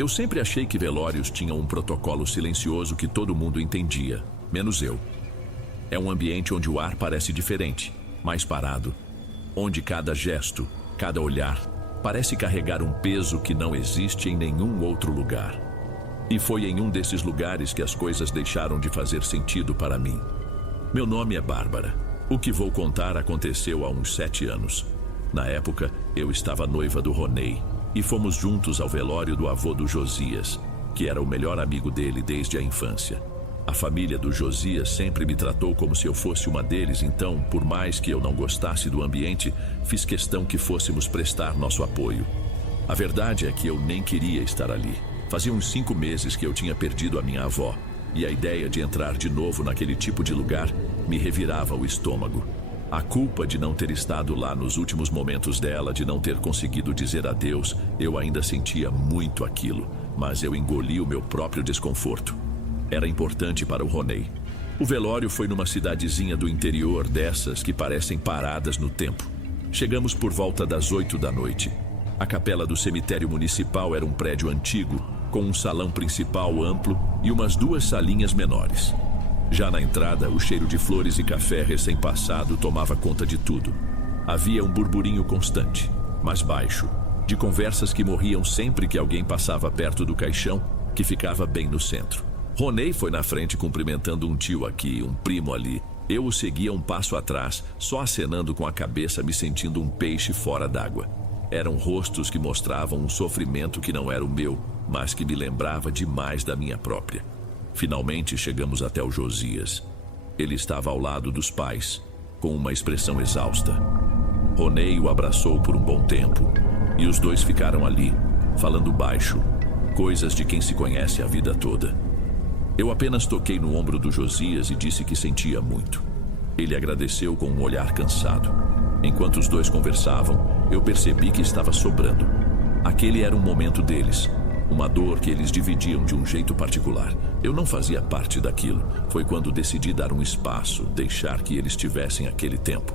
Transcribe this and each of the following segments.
Eu sempre achei que velórios tinham um protocolo silencioso que todo mundo entendia, menos eu. É um ambiente onde o ar parece diferente, mais parado, onde cada gesto, cada olhar, parece carregar um peso que não existe em nenhum outro lugar. E foi em um desses lugares que as coisas deixaram de fazer sentido para mim. Meu nome é Bárbara. O que vou contar aconteceu há uns 7 anos. Na época, eu estava noiva do Ronei e fomos juntos ao velório do avô do Josias, que era o melhor amigo dele desde a infância. A família do Josias sempre me tratou como se eu fosse uma deles, então, por mais que eu não gostasse do ambiente, fiz questão que fôssemos prestar nosso apoio. A verdade é que eu nem queria estar ali. Fazia uns 5 meses que eu tinha perdido a minha avó, e a ideia de entrar de novo naquele tipo de lugar me revirava o estômago. A culpa de não ter estado lá nos últimos momentos dela, de não ter conseguido dizer adeus, eu ainda sentia muito aquilo, mas eu engoli o meu próprio desconforto. Era importante para o Ronei. O velório foi numa cidadezinha do interior, dessas que parecem paradas no tempo. Chegamos por volta das 8 da noite. A capela do cemitério municipal era um prédio antigo, com um salão principal amplo e umas 2 salinhas menores. Já na entrada, o cheiro de flores e café recém-passado tomava conta de tudo. Havia um burburinho constante, mas baixo, de conversas que morriam sempre que alguém passava perto do caixão, que ficava bem no centro. Ronei foi na frente cumprimentando um tio aqui, um primo ali. Eu o seguia um passo atrás, só acenando com a cabeça, me sentindo um peixe fora d'água. Eram rostos que mostravam um sofrimento que não era o meu, mas que me lembrava demais da minha própria. Finalmente chegamos até o Josias. Ele estava ao lado dos pais, com uma expressão exausta. Ronei o abraçou por um bom tempo, e os dois ficaram ali, falando baixo, coisas de quem se conhece a vida toda. Eu apenas toquei no ombro do Josias e disse que sentia muito. Ele agradeceu com um olhar cansado. Enquanto os dois conversavam, eu percebi que estava sobrando. Aquele era um momento deles, uma dor que eles dividiam de um jeito particular. Eu não fazia parte daquilo. Foi quando decidi dar um espaço, deixar que eles tivessem aquele tempo.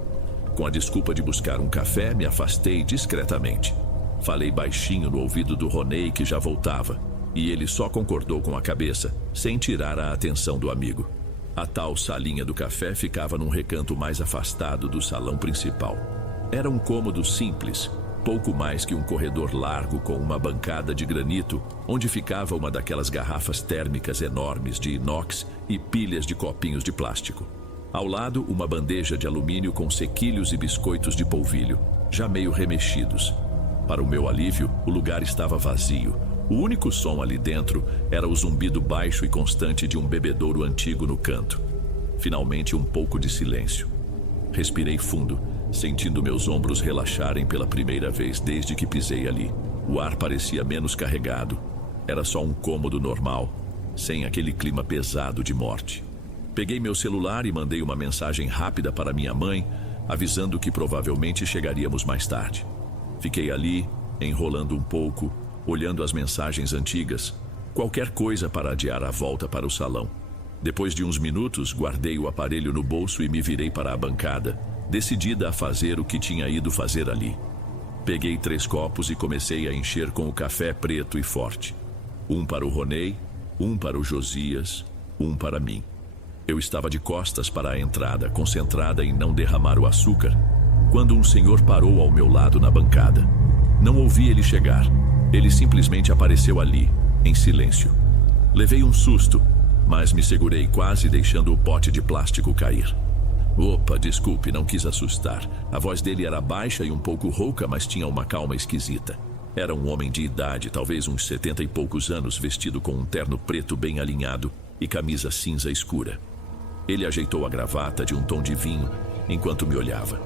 Com a desculpa de buscar um café, me afastei discretamente. Falei baixinho no ouvido do Ronei que já voltava, e ele só concordou com a cabeça, sem tirar a atenção do amigo. A tal salinha do café ficava num recanto mais afastado do salão principal. Era um cômodo simples, pouco mais que um corredor largo com uma bancada de granito, onde ficava uma daquelas garrafas térmicas enormes de inox e pilhas de copinhos de plástico. Ao lado, uma bandeja de alumínio com sequilhos e biscoitos de polvilho, já meio remexidos. Para o meu alívio, o lugar estava vazio. O único som ali dentro era o zumbido baixo e constante de um bebedouro antigo no canto. Finalmente, um pouco de silêncio. Respirei fundo, sentindo meus ombros relaxarem pela primeira vez desde que pisei ali. O ar parecia menos carregado. Era só um cômodo normal, sem aquele clima pesado de morte. Peguei meu celular e mandei uma mensagem rápida para minha mãe, avisando que provavelmente chegaríamos mais tarde. Fiquei ali, enrolando um pouco, olhando as mensagens antigas, qualquer coisa para adiar a volta para o salão. Depois de uns minutos, guardei o aparelho no bolso e me virei para a bancada, decidida a fazer o que tinha ido fazer ali. Peguei 3 copos e comecei a encher com o café preto e forte. Um para o Ronei, um para o Josias, um para mim. Eu estava de costas para a entrada, concentrada em não derramar o açúcar, quando um senhor parou ao meu lado na bancada. Não ouvi ele chegar. Ele simplesmente apareceu ali, em silêncio. Levei um susto, mas me segurei quase deixando o pote de plástico cair. Opa, desculpe, não quis assustar. A voz dele era baixa e um pouco rouca, mas tinha uma calma esquisita. Era um homem de idade, talvez uns 70 e poucos anos, vestido com um terno preto bem alinhado e camisa cinza escura. Ele ajeitou a gravata de um tom de vinho enquanto me olhava.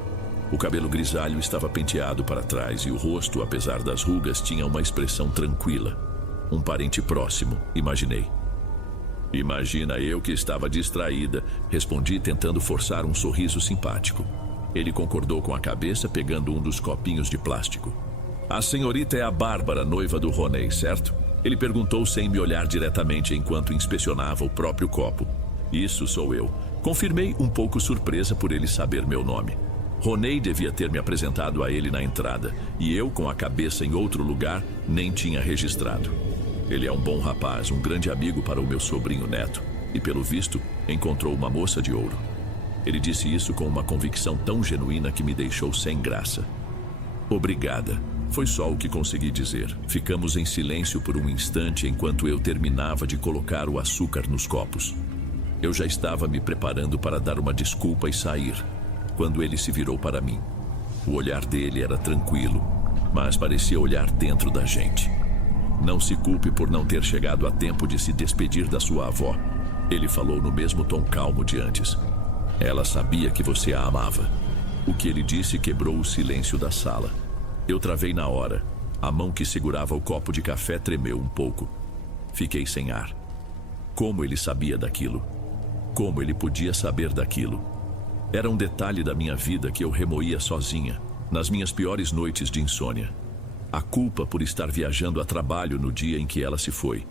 O cabelo grisalho estava penteado para trás e o rosto, apesar das rugas, tinha uma expressão tranquila. Um parente próximo, imaginei. Imagina eu que estava distraída, respondi tentando forçar um sorriso simpático. Ele concordou com a cabeça, pegando um dos copinhos de plástico. A senhorita é a Bárbara, noiva do Ronei, certo? Ele perguntou sem me olhar diretamente enquanto inspecionava o próprio copo. Isso sou eu. Confirmei, um pouco surpresa por ele saber meu nome. Ronei devia ter me apresentado a ele na entrada, e eu, com a cabeça em outro lugar, nem tinha registrado. Ele é um bom rapaz, um grande amigo para o meu sobrinho neto. E pelo visto, encontrou uma moça de ouro. Ele disse isso com uma convicção tão genuína que me deixou sem graça. Obrigada. Foi só o que consegui dizer. Ficamos em silêncio por um instante enquanto eu terminava de colocar o açúcar nos copos. Eu já estava me preparando para dar uma desculpa e sair, quando ele se virou para mim. O olhar dele era tranquilo, mas parecia olhar dentro da gente. Não se culpe por não ter chegado a tempo de se despedir da sua avó. Ele falou no mesmo tom calmo de antes. Ela sabia que você a amava. O que ele disse quebrou o silêncio da sala. Eu travei na hora. A mão que segurava o copo de café tremeu um pouco. Fiquei sem ar. Como ele sabia daquilo? Como ele podia saber daquilo? Era um detalhe da minha vida que eu remoía sozinha, nas minhas piores noites de insônia. A culpa por estar viajando a trabalho no dia em que ela se foi.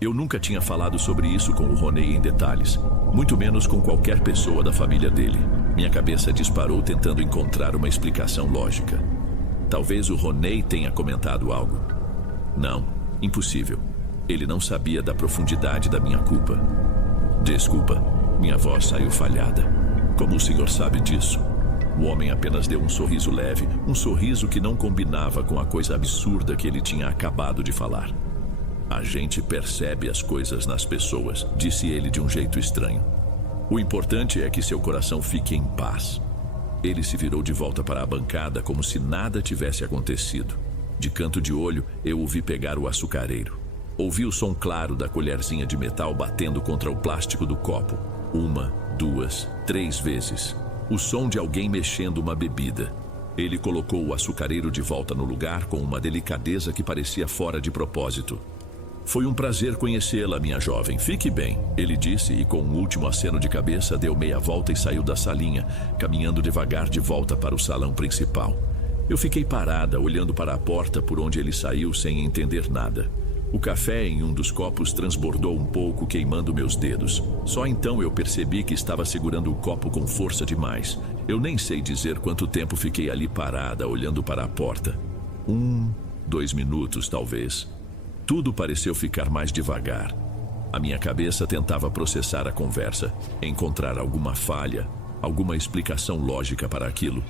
Eu nunca tinha falado sobre isso com o Ronei em detalhes, muito menos com qualquer pessoa da família dele. Minha cabeça disparou tentando encontrar uma explicação lógica. Talvez o Ronei tenha comentado algo. Não, impossível. Ele não sabia da profundidade da minha culpa. Desculpa, minha voz saiu falhada. Como o senhor sabe disso? O homem apenas deu um sorriso leve, um sorriso que não combinava com a coisa absurda que ele tinha acabado de falar. A gente percebe as coisas nas pessoas, disse ele de um jeito estranho. O importante é que seu coração fique em paz. Ele se virou de volta para a bancada como se nada tivesse acontecido. De canto de olho, eu o vi pegar o açucareiro. Ouvi o som claro da colherzinha de metal batendo contra o plástico do copo. 1, 2, 3 vezes. O som de alguém mexendo uma bebida. Ele colocou o açucareiro de volta no lugar com uma delicadeza que parecia fora de propósito. Foi um prazer conhecê-la, minha jovem. Fique bem, ele disse e com um último aceno de cabeça deu meia volta e saiu da salinha, caminhando devagar de volta para o salão principal. Eu fiquei parada, olhando para a porta por onde ele saiu sem entender nada. O café em um dos copos transbordou um pouco, queimando meus dedos. Só então eu percebi que estava segurando o copo com força demais. Eu nem sei dizer quanto tempo fiquei ali parada, olhando para a porta. 1, 2 minutos, talvez. Tudo pareceu ficar mais devagar. A minha cabeça tentava processar a conversa, encontrar alguma falha, alguma explicação lógica para aquilo.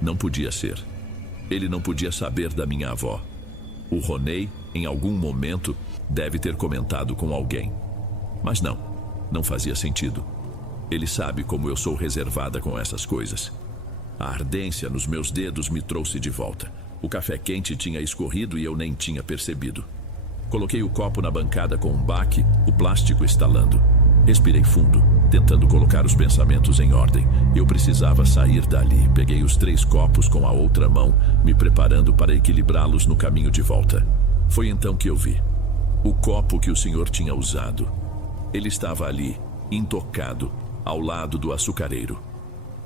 Não podia ser. Ele não podia saber da minha avó. O Ronei, em algum momento, deve ter comentado com alguém. Mas não fazia sentido. Ele sabe como eu sou reservada com essas coisas. A ardência nos meus dedos me trouxe de volta. O café quente tinha escorrido e eu nem tinha percebido. Coloquei o copo na bancada com um baque, o plástico estalando. Respirei fundo, tentando colocar os pensamentos em ordem. Eu precisava sair dali. Peguei os 3 copos com a outra mão, me preparando para equilibrá-los no caminho de volta. Foi então que eu vi. O copo que o senhor tinha usado. Ele estava ali, intocado, ao lado do açucareiro.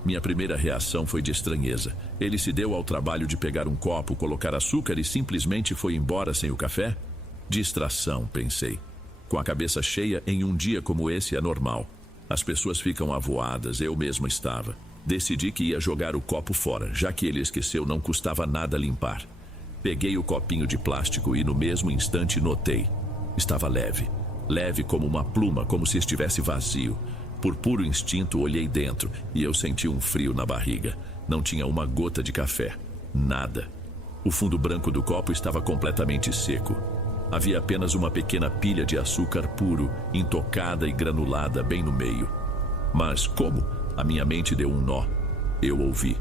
Minha primeira reação foi de estranheza. Ele se deu ao trabalho de pegar um copo, colocar açúcar e simplesmente foi embora sem o café? Distração, pensei. Com a cabeça cheia, em um dia como esse é normal. As pessoas ficam avoadas, eu mesmo estava. Decidi que ia jogar o copo fora, já que ele esqueceu, não custava nada limpar. Peguei o copinho de plástico e no mesmo instante notei. Estava leve. Leve como uma pluma, como se estivesse vazio. Por puro instinto olhei dentro e eu senti um frio na barriga. Não tinha uma gota de café. Nada. O fundo branco do copo estava completamente seco. Havia apenas uma pequena pilha de açúcar puro, intocada e granulada bem no meio. Mas como? A minha mente deu um nó. Eu ouvi.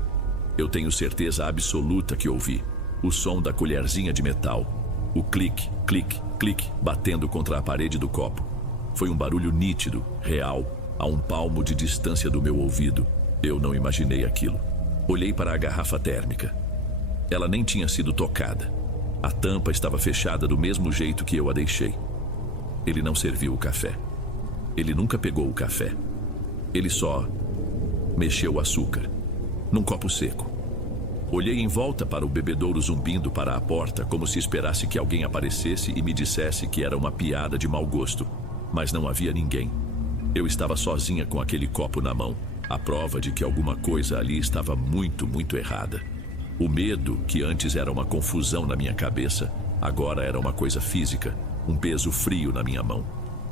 Eu tenho certeza absoluta que ouvi. O som da colherzinha de metal. O clique, clique, clique, batendo contra a parede do copo. Foi um barulho nítido, real, a um palmo de distância do meu ouvido. Eu não imaginei aquilo. Olhei para a garrafa térmica. Ela nem tinha sido tocada. A tampa estava fechada do mesmo jeito que eu a deixei. Ele não serviu o café. Ele nunca pegou o café. Ele só mexeu o açúcar num copo seco. Olhei em volta para o bebedouro zumbindo para a porta, como se esperasse que alguém aparecesse e me dissesse que era uma piada de mau gosto. Mas não havia ninguém. Eu estava sozinha com aquele copo na mão, a prova de que alguma coisa ali estava muito, muito errada. O medo, que antes era uma confusão na minha cabeça, agora era uma coisa física. um peso frio na minha mão.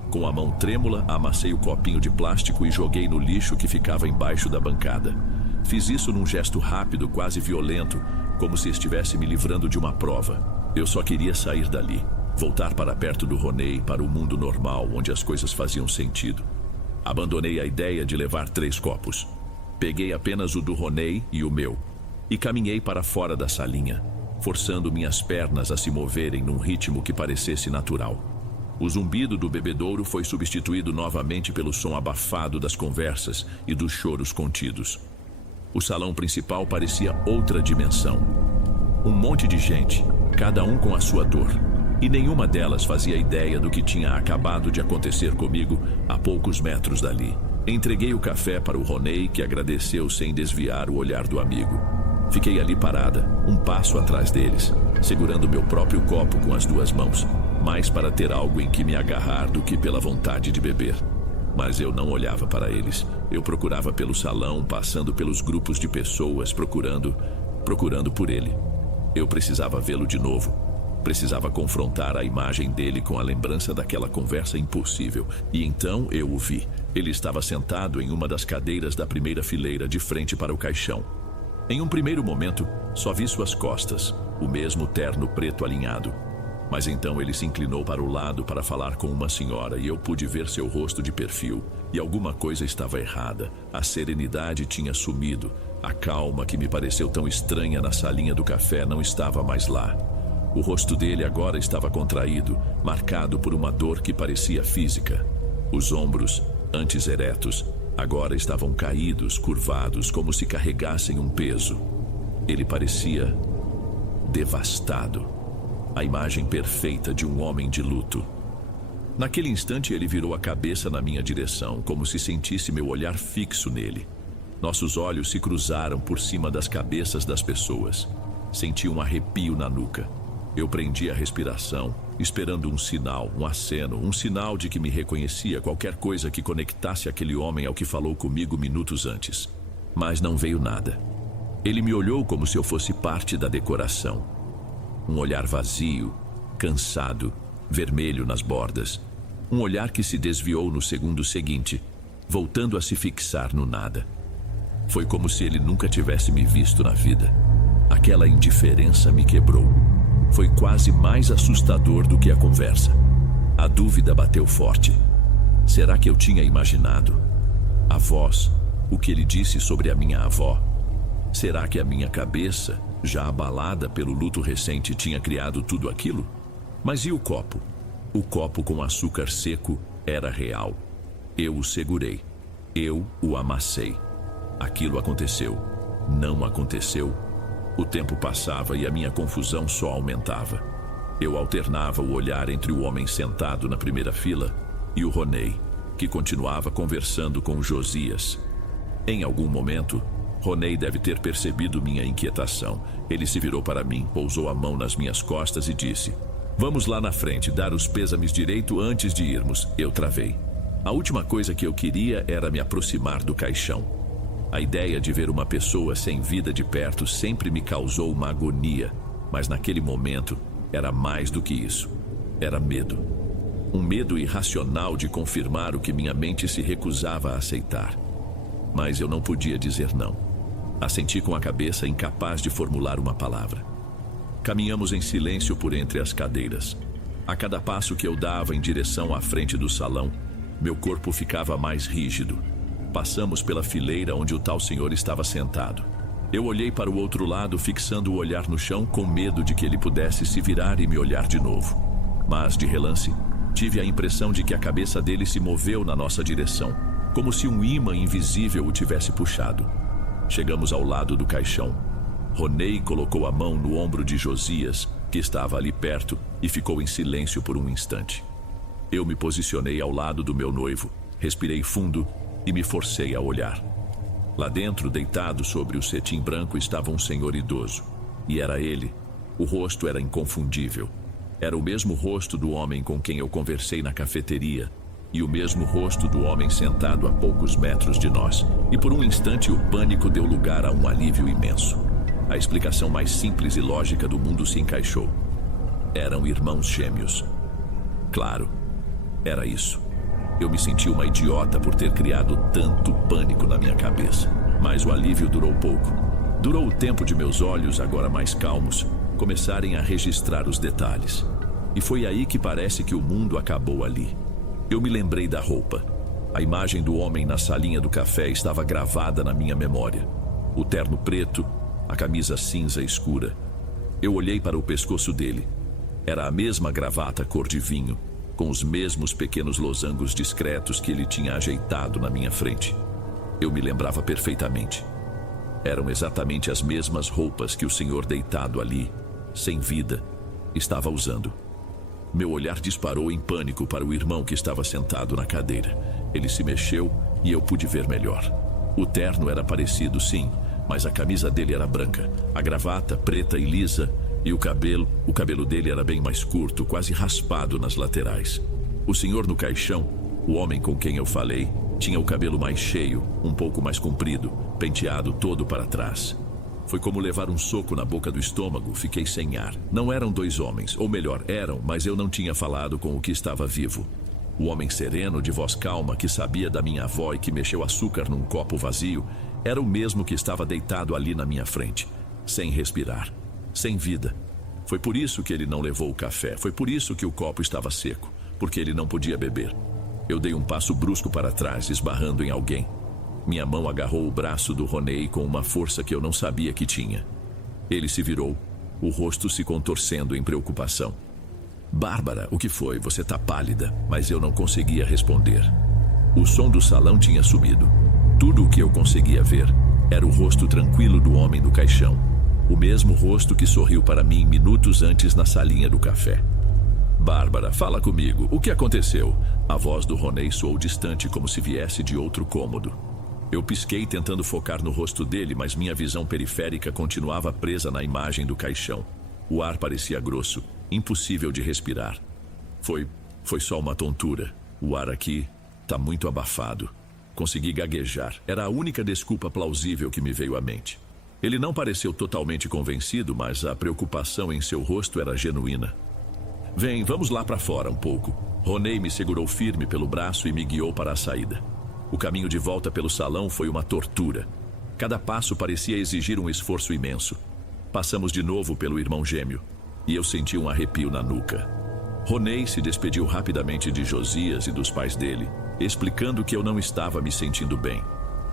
Com a mão trêmula, amassei o copinho de plástico e joguei no lixo que ficava embaixo da bancada. Fiz isso num gesto rápido, quase violento, como se estivesse me livrando de uma prova. Eu só queria sair dali, voltar para perto do Ronei, para o mundo normal, onde as coisas faziam sentido. Abandonei a ideia de levar 3 copos. Peguei apenas o do Ronei e o meu, e caminhei para fora da salinha, forçando minhas pernas a se moverem num ritmo que parecesse natural. O zumbido do bebedouro foi substituído novamente pelo som abafado das conversas e dos choros contidos. O salão principal parecia outra dimensão. Um monte de gente, cada um com a sua dor, e nenhuma delas fazia ideia do que tinha acabado de acontecer comigo a poucos metros dali. Entreguei o café para o Ronei, que agradeceu sem desviar o olhar do amigo. Fiquei ali parada, um passo atrás deles, segurando meu próprio copo com as 2 mãos, mais para ter algo em que me agarrar do que pela vontade de beber. Mas eu não olhava para eles. Eu procurava pelo salão, passando pelos grupos de pessoas, procurando por ele. Eu precisava vê-lo de novo. Precisava confrontar a imagem dele com a lembrança daquela conversa impossível. E então eu o vi. Ele estava sentado em uma das cadeiras da primeira fileira, de frente para o caixão. Em um primeiro momento, só vi suas costas, o mesmo terno preto alinhado. Mas então ele se inclinou para o lado para falar com uma senhora e eu pude ver seu rosto de perfil. E alguma coisa estava errada. A serenidade tinha sumido. A calma que me pareceu tão estranha na salinha do café não estava mais lá. O rosto dele agora estava contraído, marcado por uma dor que parecia física. Os ombros, antes eretos, agora estavam caídos, curvados, como se carregassem um peso. Ele parecia devastado. A imagem perfeita de um homem de luto. Naquele instante ele virou a cabeça na minha direção, como se sentisse meu olhar fixo nele. Nossos olhos se cruzaram por cima das cabeças das pessoas. Senti um arrepio na nuca. Eu prendi a respiração, esperando um sinal, um aceno, um sinal de que me reconhecia, qualquer coisa que conectasse aquele homem ao que falou comigo minutos antes. Mas não veio nada. Ele me olhou como se eu fosse parte da decoração. Um olhar vazio, cansado, vermelho nas bordas. Um olhar que se desviou no segundo seguinte, voltando a se fixar no nada. Foi como se ele nunca tivesse me visto na vida. Aquela indiferença me quebrou. Foi quase mais assustador do que a conversa. A dúvida bateu forte. Será que eu tinha imaginado? A voz, o que ele disse sobre a minha avó. Será que a minha cabeça, já abalada pelo luto recente, tinha criado tudo aquilo? Mas e o copo? O copo com açúcar seco era real. Eu o segurei. Eu o amassei. Aquilo aconteceu. Não aconteceu. O tempo passava e a minha confusão só aumentava. Eu alternava o olhar entre o homem sentado na primeira fila e o Ronei, que continuava conversando com Josias. Em algum momento, Ronei deve ter percebido minha inquietação. Ele se virou para mim, pousou a mão nas minhas costas e disse: "Vamos lá na frente, dar os pêsames direito antes de irmos." Eu travei. A última coisa que eu queria era me aproximar do caixão. A ideia de ver uma pessoa sem vida de perto sempre me causou uma agonia, mas naquele momento era mais do que isso. Era medo. Um medo irracional de confirmar o que minha mente se recusava a aceitar. Mas eu não podia dizer não. Assenti com a cabeça, incapaz de formular uma palavra. Caminhamos em silêncio por entre as cadeiras. A cada passo que eu dava em direção à frente do salão, meu corpo ficava mais rígido. Passamos pela fileira onde o tal senhor estava sentado. Eu olhei para o outro lado, fixando o olhar no chão, com medo de que ele pudesse se virar e me olhar de novo. Mas, de relance, tive a impressão de que a cabeça dele se moveu na nossa direção, como se um ímã invisível o tivesse puxado. Chegamos ao lado do caixão. Ronei colocou a mão no ombro de Josias, que estava ali perto, e ficou em silêncio por um instante. Eu me posicionei ao lado do meu noivo, respirei fundo e me forcei a olhar. Lá dentro, deitado sobre o cetim branco, estava um senhor idoso. E era ele. O rosto era inconfundível. Era o mesmo rosto do homem com quem eu conversei na cafeteria, e o mesmo rosto do homem sentado a poucos metros de nós. E por um instante o pânico deu lugar a um alívio imenso. A explicação mais simples e lógica do mundo se encaixou. Eram irmãos gêmeos. Claro, era isso. Eu me senti uma idiota por ter criado tanto pânico na minha cabeça. Mas o alívio durou pouco. Durou o tempo de meus olhos, agora mais calmos, começarem a registrar os detalhes. E foi aí que parece que o mundo acabou ali. Eu me lembrei da roupa. A imagem do homem na salinha do café estava gravada na minha memória. O terno preto, a camisa cinza escura. Eu olhei para o pescoço dele. Era a mesma gravata cor de vinho, com os mesmos pequenos losangos discretos que ele tinha ajeitado na minha frente. Eu me lembrava perfeitamente. Eram exatamente as mesmas roupas que o senhor deitado ali, sem vida, estava usando. Meu olhar disparou em pânico para o irmão que estava sentado na cadeira. Ele se mexeu e eu pude ver melhor. O terno era parecido, sim, mas a camisa dele era branca, a gravata preta e lisa, e o cabelo dele era bem mais curto, quase raspado nas laterais. O senhor no caixão, o homem com quem eu falei, tinha o cabelo mais cheio, um pouco mais comprido, penteado todo para trás. Foi como levar um soco na boca do estômago, fiquei sem ar. Não eram dois homens, ou melhor, eram, mas eu não tinha falado com o que estava vivo. O homem sereno, de voz calma, que sabia da minha avó e que mexeu açúcar num copo vazio, era o mesmo que estava deitado ali na minha frente, sem respirar, sem vida. Foi por isso que ele não levou o café, foi por isso que o copo estava seco, porque ele não podia beber. Eu dei um passo brusco para trás, esbarrando em alguém. Minha mão agarrou o braço do Ronei com uma força que eu não sabia que tinha. Ele se virou, o rosto se contorcendo em preocupação. Bárbara, o que foi? Você tá pálida. Mas eu não conseguia responder. O som do salão tinha sumido. Tudo o que eu conseguia ver era o rosto tranquilo do homem do caixão. O mesmo rosto que sorriu para mim minutos antes na salinha do café. Bárbara, fala comigo. O que aconteceu? A voz do Ronei soou distante, como se viesse de outro cômodo. Eu pisquei tentando focar no rosto dele, mas minha visão periférica continuava presa na imagem do caixão. O ar parecia grosso, impossível de respirar. Foi só uma tontura. O ar aqui tá muito abafado. Consegui gaguejar. Era a única desculpa plausível que me veio à mente. Ele não pareceu totalmente convencido, mas a preocupação em seu rosto era genuína. Vem, vamos lá para fora um pouco. Ronei me segurou firme pelo braço e me guiou para a saída. O caminho de volta pelo salão foi uma tortura. Cada passo parecia exigir um esforço imenso. Passamos de novo pelo irmão gêmeo, e eu senti um arrepio na nuca. Ronei se despediu rapidamente de Josias e dos pais dele, explicando que eu não estava me sentindo bem.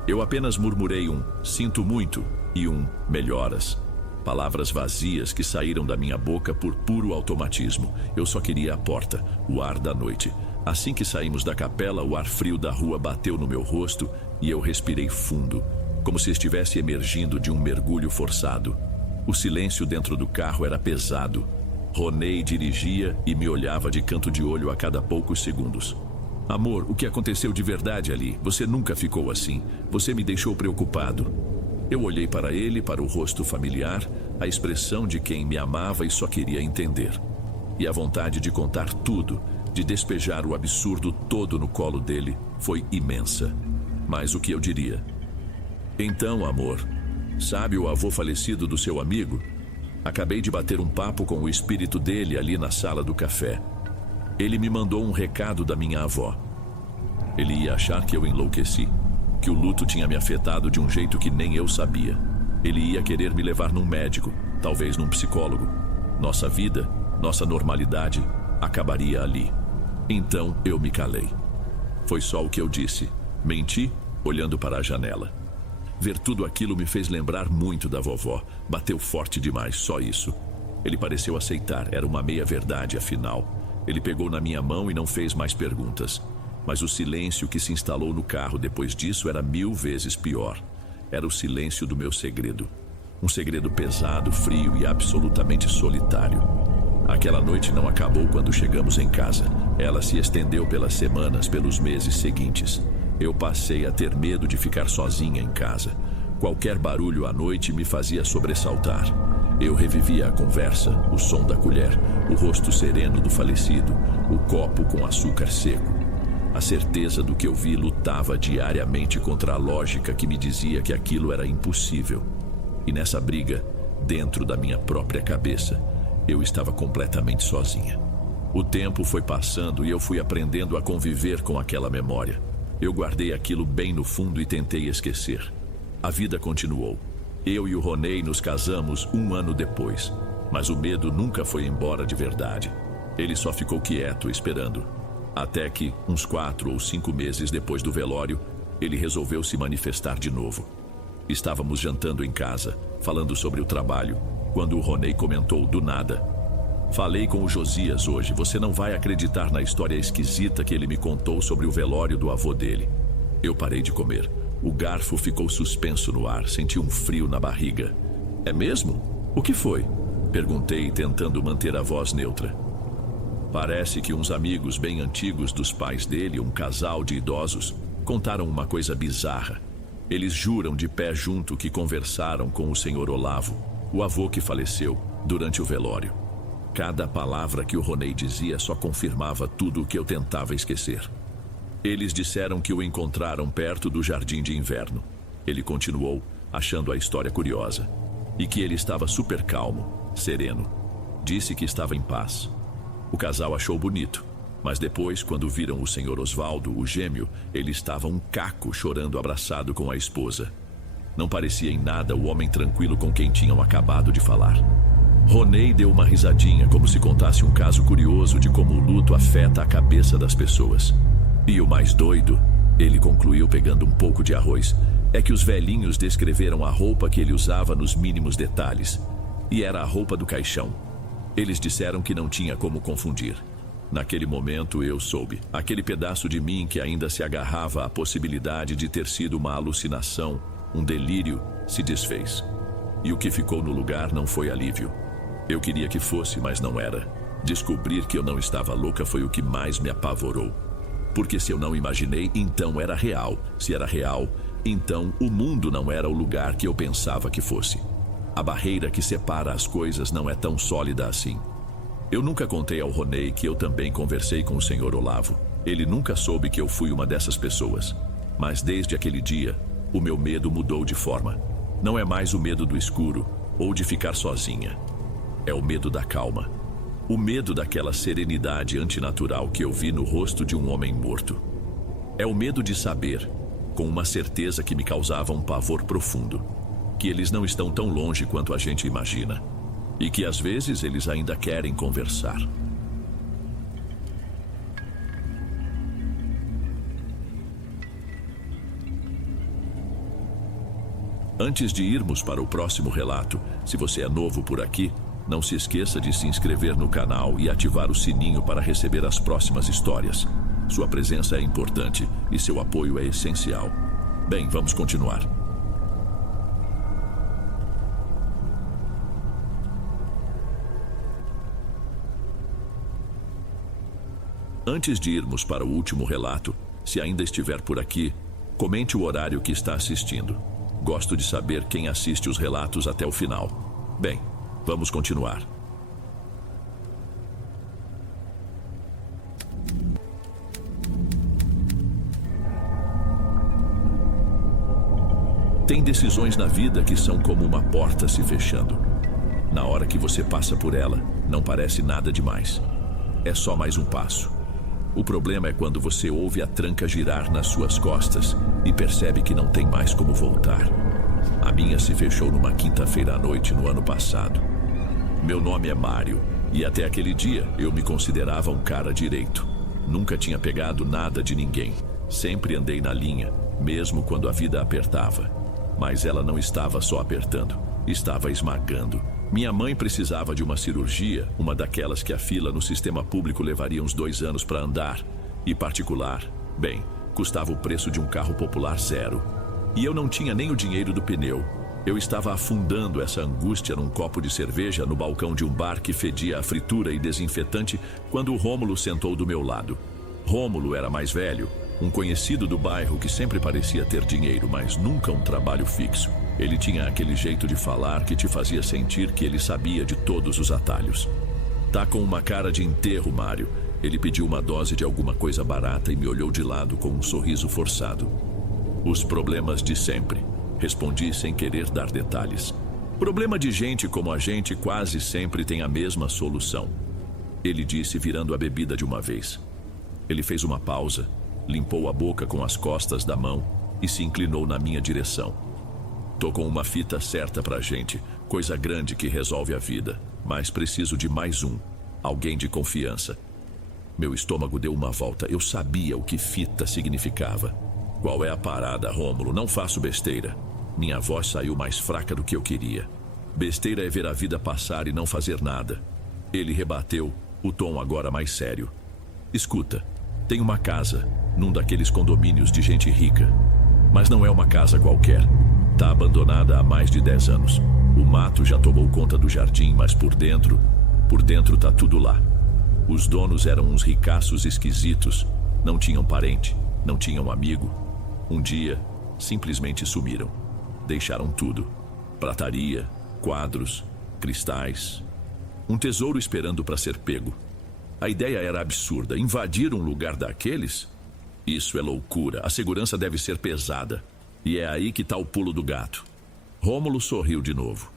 Eu apenas murmurei um "sinto muito" e um "melhoras". Palavras vazias que saíram da minha boca por puro automatismo. Eu só queria a porta, o ar da noite. Assim que saímos da capela, o ar frio da rua bateu no meu rosto e eu respirei fundo, como se estivesse emergindo de um mergulho forçado. O silêncio dentro do carro era pesado. Ronei dirigia e me olhava de canto de olho a cada poucos segundos. Amor, o que aconteceu de verdade ali? Você nunca ficou assim. Você me deixou preocupado. Eu olhei para ele, para o rosto familiar, a expressão de quem me amava e só queria entender. E a vontade de contar tudo, de despejar o absurdo todo no colo dele, foi imensa. Mas o que eu diria? Então, amor, sabe o avô falecido do seu amigo? Acabei de bater um papo com o espírito dele ali na sala do café. Ele me mandou um recado da minha avó. Ele ia achar que eu enlouqueci, que o luto tinha me afetado de um jeito que nem eu sabia. Ele ia querer me levar num médico, talvez num psicólogo. Nossa vida, nossa normalidade, acabaria ali. Então eu me calei. Foi só o que eu disse. Menti, olhando para a janela. Ver tudo aquilo me fez lembrar muito da vovó. Bateu forte demais, só isso. Ele pareceu aceitar, era uma meia-verdade, afinal. Ele pegou na minha mão e não fez mais perguntas. Mas o silêncio que se instalou no carro depois disso era 1000 vezes pior. Era o silêncio do meu segredo. Um segredo pesado, frio e absolutamente solitário. Aquela noite não acabou quando chegamos em casa. Ela se estendeu pelas semanas, pelos meses seguintes. Eu passei a ter medo de ficar sozinha em casa. Qualquer barulho à noite me fazia sobressaltar. Eu revivia a conversa, o som da colher, o rosto sereno do falecido, o copo com açúcar seco. A certeza do que eu vi lutava diariamente contra a lógica que me dizia que aquilo era impossível. E nessa briga, dentro da minha própria cabeça, eu estava completamente sozinha. O tempo foi passando e eu fui aprendendo a conviver com aquela memória. Eu guardei aquilo bem no fundo e tentei esquecer. A vida continuou. Eu e o Ronei nos casamos 1 ano depois, mas o medo nunca foi embora de verdade. Ele só ficou quieto, esperando. Até que, uns 4 ou 5 meses depois do velório, ele resolveu se manifestar de novo. Estávamos jantando em casa, falando sobre o trabalho, quando o Ronei comentou do nada: "Falei com o Josias hoje, você não vai acreditar na história esquisita que ele me contou sobre o velório do avô dele." Eu parei de comer. O garfo ficou suspenso no ar, senti um frio na barriga. "É mesmo? O que foi?" perguntei, tentando manter a voz neutra. Parece que uns amigos bem antigos dos pais dele, um casal de idosos, contaram uma coisa bizarra. Eles juram de pé junto que conversaram com o Sr. Olavo, o avô que faleceu, durante o velório. Cada palavra que o Ronei dizia só confirmava tudo o que eu tentava esquecer. Eles disseram que o encontraram perto do jardim de inverno. Ele continuou, achando a história curiosa. E que ele estava super calmo, sereno. Disse que estava em paz. O casal achou bonito, mas depois, quando viram o Sr. Osvaldo, o gêmeo, ele estava um caco chorando abraçado com a esposa. Não parecia em nada o homem tranquilo com quem tinham acabado de falar. Ronei deu uma risadinha, como se contasse um caso curioso de como o luto afeta a cabeça das pessoas. "E o mais doido", ele concluiu pegando um pouco de arroz, "é que os velhinhos descreveram a roupa que ele usava nos mínimos detalhes. E era a roupa do caixão. Eles disseram que não tinha como confundir. Naquele momento eu soube. Aquele pedaço de mim que ainda se agarrava à possibilidade de ter sido uma alucinação, um delírio, se desfez. E o que ficou no lugar não foi alívio. Eu queria que fosse, mas não era. Descobrir que eu não estava louca foi o que mais me apavorou. Porque se eu não imaginei, então era real. Se era real, então o mundo não era o lugar que eu pensava que fosse. A barreira que separa as coisas não é tão sólida assim. Eu nunca contei ao Ronei que eu também conversei com o Sr. Olavo. Ele nunca soube que eu fui uma dessas pessoas. Mas desde aquele dia, o meu medo mudou de forma. Não é mais o medo do escuro ou de ficar sozinha. É o medo da calma. O medo daquela serenidade antinatural que eu vi no rosto de um homem morto. É o medo de saber, com uma certeza que me causava um pavor profundo, que eles não estão tão longe quanto a gente imagina. E que às vezes eles ainda querem conversar. Antes de irmos para o próximo relato, se você é novo por aqui, não se esqueça de se inscrever no canal e ativar o sininho para receber as próximas histórias. Sua presença é importante e seu apoio é essencial. Bem, vamos continuar. Antes de irmos para o último relato, se ainda estiver por aqui, comente o horário que está assistindo. Gosto de saber quem assiste os relatos até o final. Bem, vamos continuar. Tem decisões na vida que são como uma porta se fechando. Na hora que você passa por ela, não parece nada demais. É só mais um passo. O problema é quando você ouve a tranca girar nas suas costas e percebe que não tem mais como voltar. A minha se fechou numa quinta-feira à noite no ano passado. Meu nome é Mário e até aquele dia eu me considerava um cara direito. Nunca tinha pegado nada de ninguém. Sempre andei na linha, mesmo quando a vida apertava. Mas ela não estava só apertando, estava esmagando. Minha mãe precisava de uma cirurgia, uma daquelas que a fila no sistema público levaria uns 2 anos para andar. E particular, bem, custava o preço de um carro popular zero. E eu não tinha nem o dinheiro do pneu. Eu estava afundando essa angústia num copo de cerveja no balcão de um bar que fedia a fritura e desinfetante quando o Rômulo sentou do meu lado. Rômulo era mais velho, um conhecido do bairro que sempre parecia ter dinheiro, mas nunca um trabalho fixo. Ele tinha aquele jeito de falar que te fazia sentir que ele sabia de todos os atalhos. Tá com uma cara de enterro, Mário. Ele pediu uma dose de alguma coisa barata e me olhou de lado com um sorriso forçado. Os problemas de sempre, respondi sem querer dar detalhes. Problema de gente como a gente quase sempre tem a mesma solução. Ele disse, virando a bebida de uma vez. Ele fez uma pausa, limpou a boca com as costas da mão e se inclinou na minha direção. Tô com uma fita certa pra gente, coisa grande que resolve a vida, mas preciso de mais um, alguém de confiança. Meu estômago deu uma volta, eu sabia o que fita significava. Qual é a parada, Rômulo? Não faço besteira. Minha voz saiu mais fraca do que eu queria. Besteira é ver a vida passar e não fazer nada. Ele rebateu, o tom agora mais sério. Escuta, tem uma casa, num daqueles condomínios de gente rica. Mas não é uma casa qualquer. Tá abandonada há mais de 10 anos. O mato já tomou conta do jardim, mas por dentro tá tudo lá. Os donos eram uns ricaços esquisitos. Não tinham parente, não tinham amigo. Um dia, simplesmente sumiram. Deixaram tudo. Prataria, quadros, cristais. Um tesouro esperando para ser pego. A ideia era absurda. Invadir um lugar daqueles? Isso é loucura. A segurança deve ser pesada. E é aí que tá o pulo do gato. Rômulo sorriu de novo.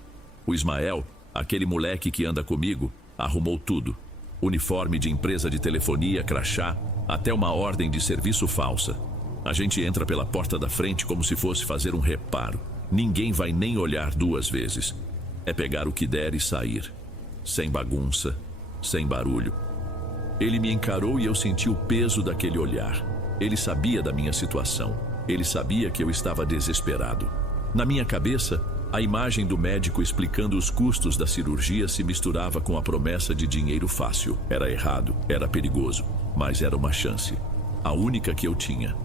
O Ismael, aquele moleque que anda comigo, arrumou tudo. Uniforme de empresa de telefonia, crachá, até uma ordem de serviço falsa. A gente entra pela porta da frente como se fosse fazer um reparo. Ninguém vai nem olhar 2 vezes. É pegar o que der e sair. Sem bagunça, sem barulho. Ele me encarou e eu senti o peso daquele olhar. Ele sabia da minha situação. Ele sabia que eu estava desesperado. Na minha cabeça, a imagem do médico explicando os custos da cirurgia se misturava com a promessa de dinheiro fácil. Era errado, era perigoso, mas era uma chance. A única que eu tinha.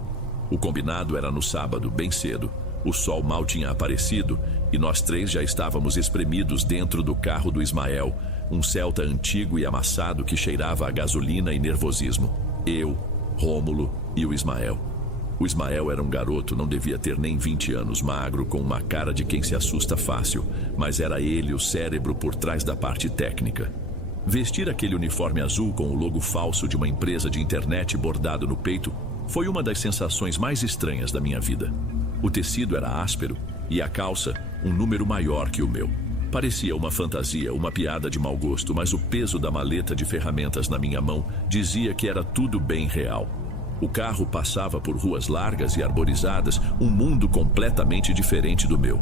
O combinado era no sábado, bem cedo. O sol mal tinha aparecido e nós 3 já estávamos espremidos dentro do carro do Ismael, um Celta antigo e amassado que cheirava a gasolina e nervosismo. Eu, Rômulo e o Ismael. O Ismael era um garoto, não devia ter nem 20 anos, magro, com uma cara de quem se assusta fácil, mas era ele o cérebro por trás da parte técnica. Vestir aquele uniforme azul com o logo falso de uma empresa de internet bordado no peito foi uma das sensações mais estranhas da minha vida. O tecido era áspero e a calça um número maior que o meu. Parecia uma fantasia, uma piada de mau gosto, mas o peso da maleta de ferramentas na minha mão dizia que era tudo bem real. O carro passava por ruas largas e arborizadas, um mundo completamente diferente do meu.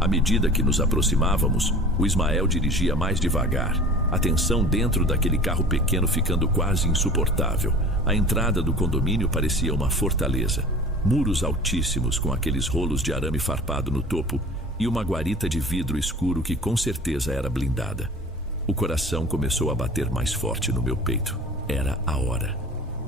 À medida que nos aproximávamos, o Ismael dirigia mais devagar. A tensão dentro daquele carro pequeno ficando quase insuportável. A entrada do condomínio parecia uma fortaleza. Muros altíssimos com aqueles rolos de arame farpado no topo e uma guarita de vidro escuro que com certeza era blindada. O coração começou a bater mais forte no meu peito. Era a hora.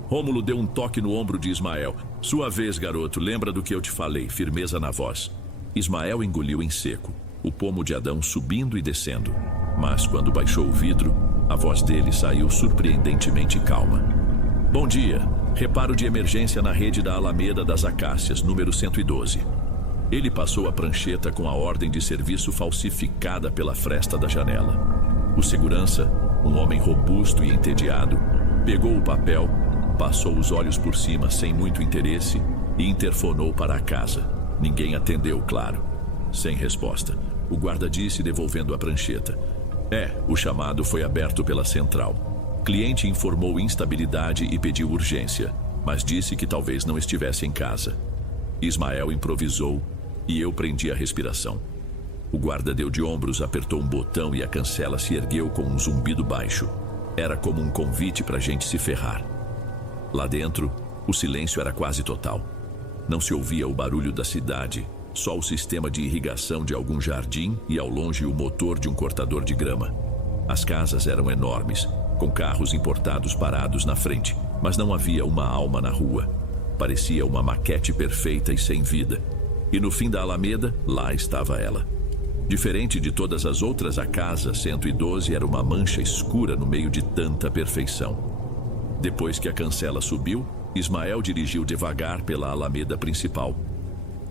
Rômulo deu um toque no ombro de Ismael. Sua vez, garoto, lembra do que eu te falei, firmeza na voz. Ismael engoliu em seco, o pomo de Adão subindo e descendo. Mas quando baixou o vidro, a voz dele saiu surpreendentemente calma. Bom dia. Reparo de emergência na rede da Alameda das Acácias, número 112. Ele passou a prancheta com a ordem de serviço falsificada pela fresta da janela. O segurança, um homem robusto e entediado, pegou o papel, passou os olhos por cima sem muito interesse e interfonou para a casa. Ninguém atendeu, claro. Sem resposta, o guarda disse devolvendo a prancheta. O chamado foi aberto pela central. Cliente informou instabilidade e pediu urgência, mas disse que talvez não estivesse em casa. Ismael improvisou e eu prendi a respiração. O guarda deu de ombros, apertou um botão e a cancela se ergueu com um zumbido baixo. Era como um convite para a gente se ferrar. Lá dentro, o silêncio era quase total. Não se ouvia o barulho da cidade, só o sistema de irrigação de algum jardim e ao longe o motor de um cortador de grama. As casas eram enormes, com carros importados parados na frente, mas não havia uma alma na rua. Parecia uma maquete perfeita e sem vida. E no fim da Alameda, lá estava ela. Diferente de todas as outras, a casa 112 era uma mancha escura no meio de tanta perfeição. Depois que a cancela subiu, Ismael dirigiu devagar pela Alameda principal.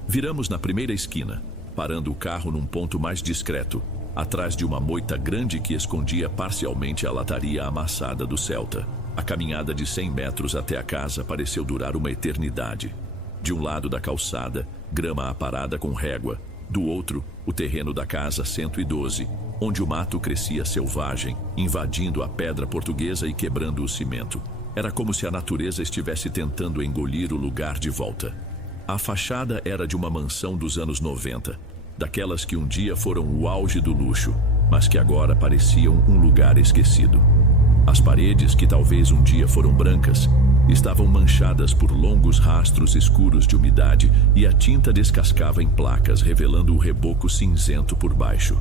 Viramos na primeira esquina, parando o carro num ponto mais discreto, atrás de uma moita grande que escondia parcialmente a lataria amassada do Celta. A caminhada de 100 metros até a casa pareceu durar uma eternidade. De um lado da calçada, grama aparada com régua. Do outro, o terreno da casa 112, onde o mato crescia selvagem, invadindo a pedra portuguesa e quebrando o cimento. Era como se a natureza estivesse tentando engolir o lugar de volta. A fachada era de uma mansão dos anos 90, daquelas que um dia foram o auge do luxo, mas que agora pareciam um lugar esquecido. As paredes, que talvez um dia foram brancas, estavam manchadas por longos rastros escuros de umidade e a tinta descascava em placas, revelando o reboco cinzento por baixo.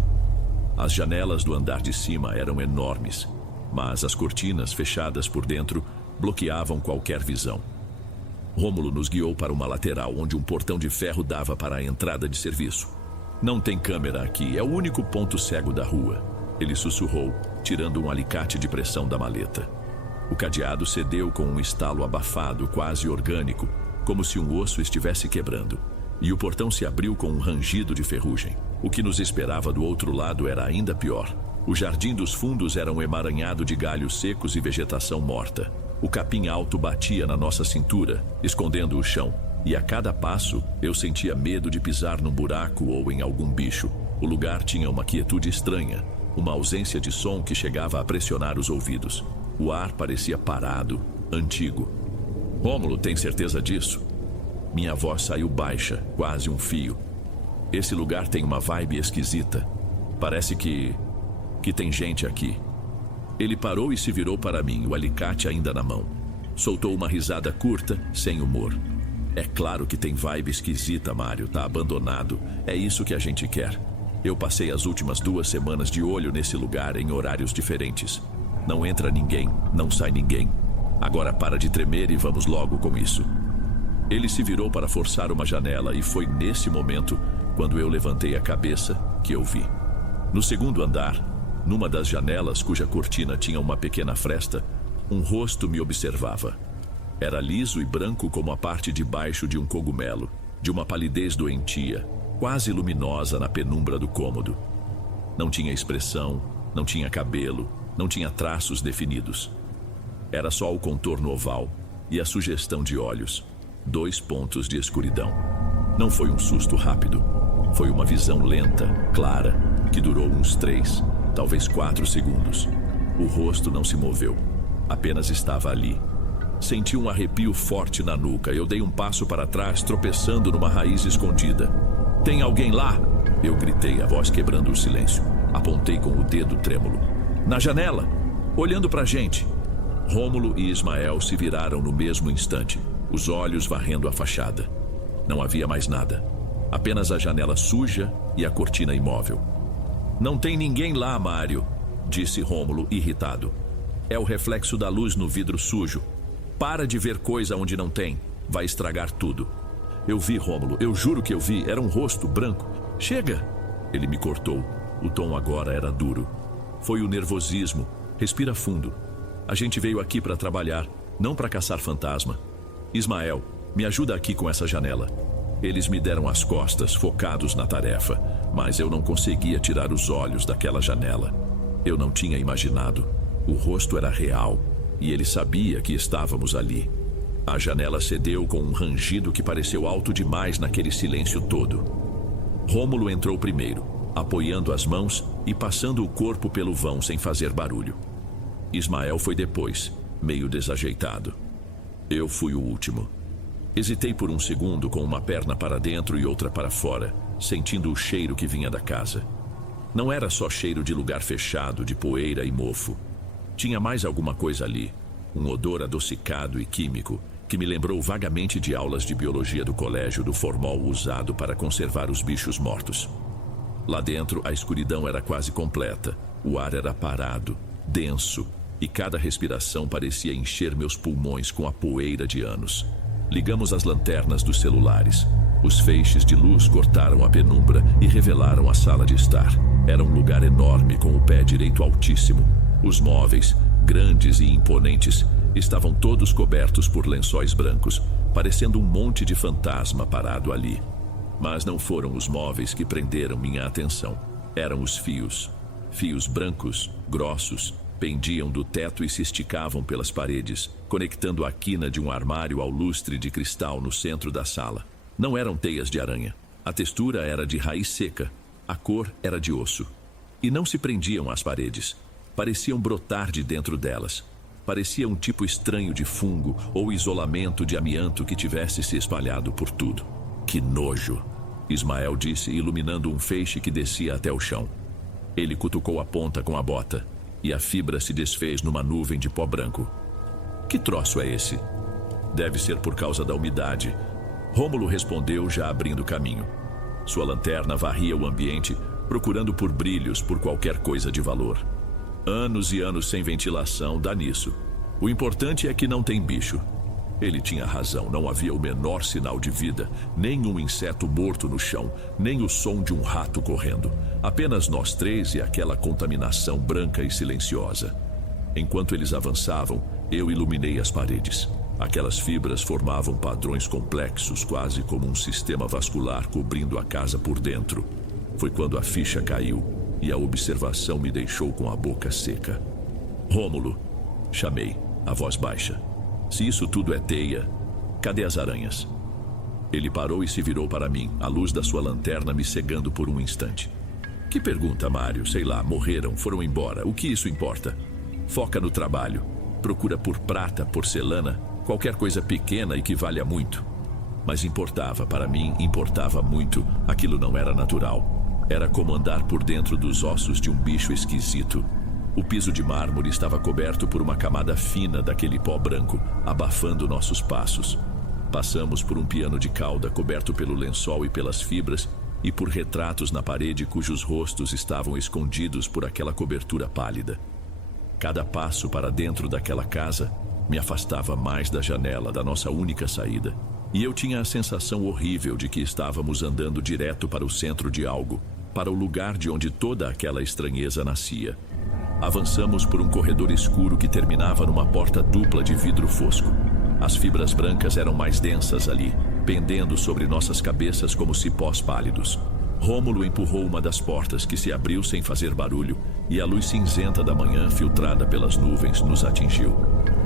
As janelas do andar de cima eram enormes, mas as cortinas, fechadas por dentro, bloqueavam qualquer visão. Rômulo nos guiou para uma lateral, onde um portão de ferro dava para a entrada de serviço. "Não tem câmera aqui, é o único ponto cego da rua", ele sussurrou, tirando um alicate de pressão da maleta. O cadeado cedeu com um estalo abafado, quase orgânico, como se um osso estivesse quebrando. E o portão se abriu com um rangido de ferrugem. O que nos esperava do outro lado era ainda pior. O jardim dos fundos era um emaranhado de galhos secos e vegetação morta. O capim alto batia na nossa cintura, escondendo o chão. E a cada passo, eu sentia medo de pisar num buraco ou em algum bicho. O lugar tinha uma quietude estranha, uma ausência de som que chegava a pressionar os ouvidos. O ar parecia parado, antigo. "Rômulo, tem certeza disso?" Minha voz saiu baixa, quase um fio. "Esse lugar tem uma vibe esquisita. Parece que tem gente aqui." Ele parou e se virou para mim, o alicate ainda na mão. Soltou uma risada curta, sem humor. "É claro que tem vibe esquisita, Mário. Tá abandonado. É isso que a gente quer. Eu passei as últimas 2 semanas de olho nesse lugar em horários diferentes. Não entra ninguém, não sai ninguém. Agora para de tremer e vamos logo com isso." Ele se virou para forçar uma janela e foi nesse momento, quando eu levantei a cabeça, que eu vi. No segundo andar, numa das janelas cuja cortina tinha uma pequena fresta, um rosto me observava. Era liso e branco como a parte de baixo de um cogumelo, de uma palidez doentia, quase luminosa na penumbra do cômodo. Não tinha expressão, não tinha cabelo, não tinha traços definidos. Era só o contorno oval e a sugestão de olhos, 2 pontos de escuridão. Não foi um susto rápido, foi uma visão lenta, clara, que durou uns 3, talvez 4 segundos. O rosto não se moveu, apenas estava ali. Senti um arrepio forte na nuca. Eu dei um passo para trás, tropeçando numa raiz escondida. "Tem alguém lá?" Eu gritei, a voz quebrando o silêncio. Apontei com o dedo trêmulo. "Na janela, olhando pra gente." Rômulo e Ismael se viraram no mesmo instante, os olhos varrendo a fachada. Não havia mais nada, apenas a janela suja e a cortina imóvel. "Não tem ninguém lá, Mário", disse Rômulo, irritado. "É o reflexo da luz no vidro sujo. Para de ver coisa onde não tem, vai estragar tudo." "Eu vi, Rômulo, eu juro que eu vi, era um rosto branco." "Chega!" Ele me cortou, o tom agora era duro. "Foi o nervosismo, respira fundo. A gente veio aqui para trabalhar, não para caçar fantasma. Ismael, me ajuda aqui com essa janela." Eles me deram as costas, focados na tarefa, mas eu não conseguia tirar os olhos daquela janela. Eu não tinha imaginado. O rosto era real, e ele sabia que estávamos ali. A janela cedeu com um rangido que pareceu alto demais naquele silêncio todo. Rômulo entrou primeiro, apoiando as mãos e passando o corpo pelo vão sem fazer barulho. Ismael foi depois, meio desajeitado. Eu fui o último. Hesitei por um segundo com uma perna para dentro e outra para fora, sentindo o cheiro que vinha da casa. Não era só cheiro de lugar fechado, de poeira e mofo. Tinha mais alguma coisa ali, um odor adocicado e químico, que me lembrou vagamente de aulas de biologia do colégio do formol usado para conservar os bichos mortos. Lá dentro, a escuridão era quase completa. O ar era parado, denso, e cada respiração parecia encher meus pulmões com a poeira de anos. Ligamos as lanternas dos celulares. Os feixes de luz cortaram a penumbra e revelaram a sala de estar. Era um lugar enorme com o pé direito altíssimo. Os móveis, grandes e imponentes, estavam todos cobertos por lençóis brancos, parecendo um monte de fantasma parado ali. Mas não foram os móveis que prenderam minha atenção. Eram os fios. Fios brancos, grossos, pendiam do teto e se esticavam pelas paredes, conectando a quina de um armário ao lustre de cristal no centro da sala. Não eram teias de aranha. A textura era de raiz seca. A cor era de osso. E não se prendiam às paredes. Pareciam brotar de dentro delas. Parecia um tipo estranho de fungo ou isolamento de amianto que tivesse se espalhado por tudo. Que nojo! Ismael disse, iluminando um feixe que descia até o chão. Ele cutucou a ponta com a bota, e a fibra se desfez numa nuvem de pó branco. Que troço é esse? Deve ser por causa da umidade. Rômulo respondeu, já abrindo caminho. Sua lanterna varria o ambiente, procurando por brilhos, por qualquer coisa de valor. Anos e anos sem ventilação, dá nisso. O importante é que não tem bicho. Ele tinha razão, não havia o menor sinal de vida, nem um inseto morto no chão, nem o som de um rato correndo. Apenas nós três e aquela contaminação branca e silenciosa. Enquanto eles avançavam, eu iluminei as paredes. Aquelas fibras formavam padrões complexos, quase como um sistema vascular cobrindo a casa por dentro. Foi quando a ficha caiu e a observação me deixou com a boca seca. Rômulo, chamei, a voz baixa. Se isso tudo é teia, cadê as aranhas? Ele parou e se virou para mim, a luz da sua lanterna me cegando por um instante. Que pergunta, Mário? Sei lá, morreram, foram embora. O que isso importa? Foca no trabalho. Procura por prata, porcelana, qualquer coisa pequena e que valha muito. Mas importava, para mim, importava muito. Aquilo não era natural. Era como andar por dentro dos ossos de um bicho esquisito. O piso de mármore estava coberto por uma camada fina daquele pó branco, abafando nossos passos. Passamos por um piano de cauda coberto pelo lençol e pelas fibras, e por retratos na parede cujos rostos estavam escondidos por aquela cobertura pálida. Cada passo para dentro daquela casa me afastava mais da janela, da nossa única saída. E eu tinha a sensação horrível de que estávamos andando direto para o centro de algo, para o lugar de onde toda aquela estranheza nascia. Avançamos por um corredor escuro que terminava numa porta dupla de vidro fosco. As fibras brancas eram mais densas ali, pendendo sobre nossas cabeças como cipós pálidos. Rômulo empurrou uma das portas, que se abriu sem fazer barulho, e a luz cinzenta da manhã, filtrada pelas nuvens, nos atingiu.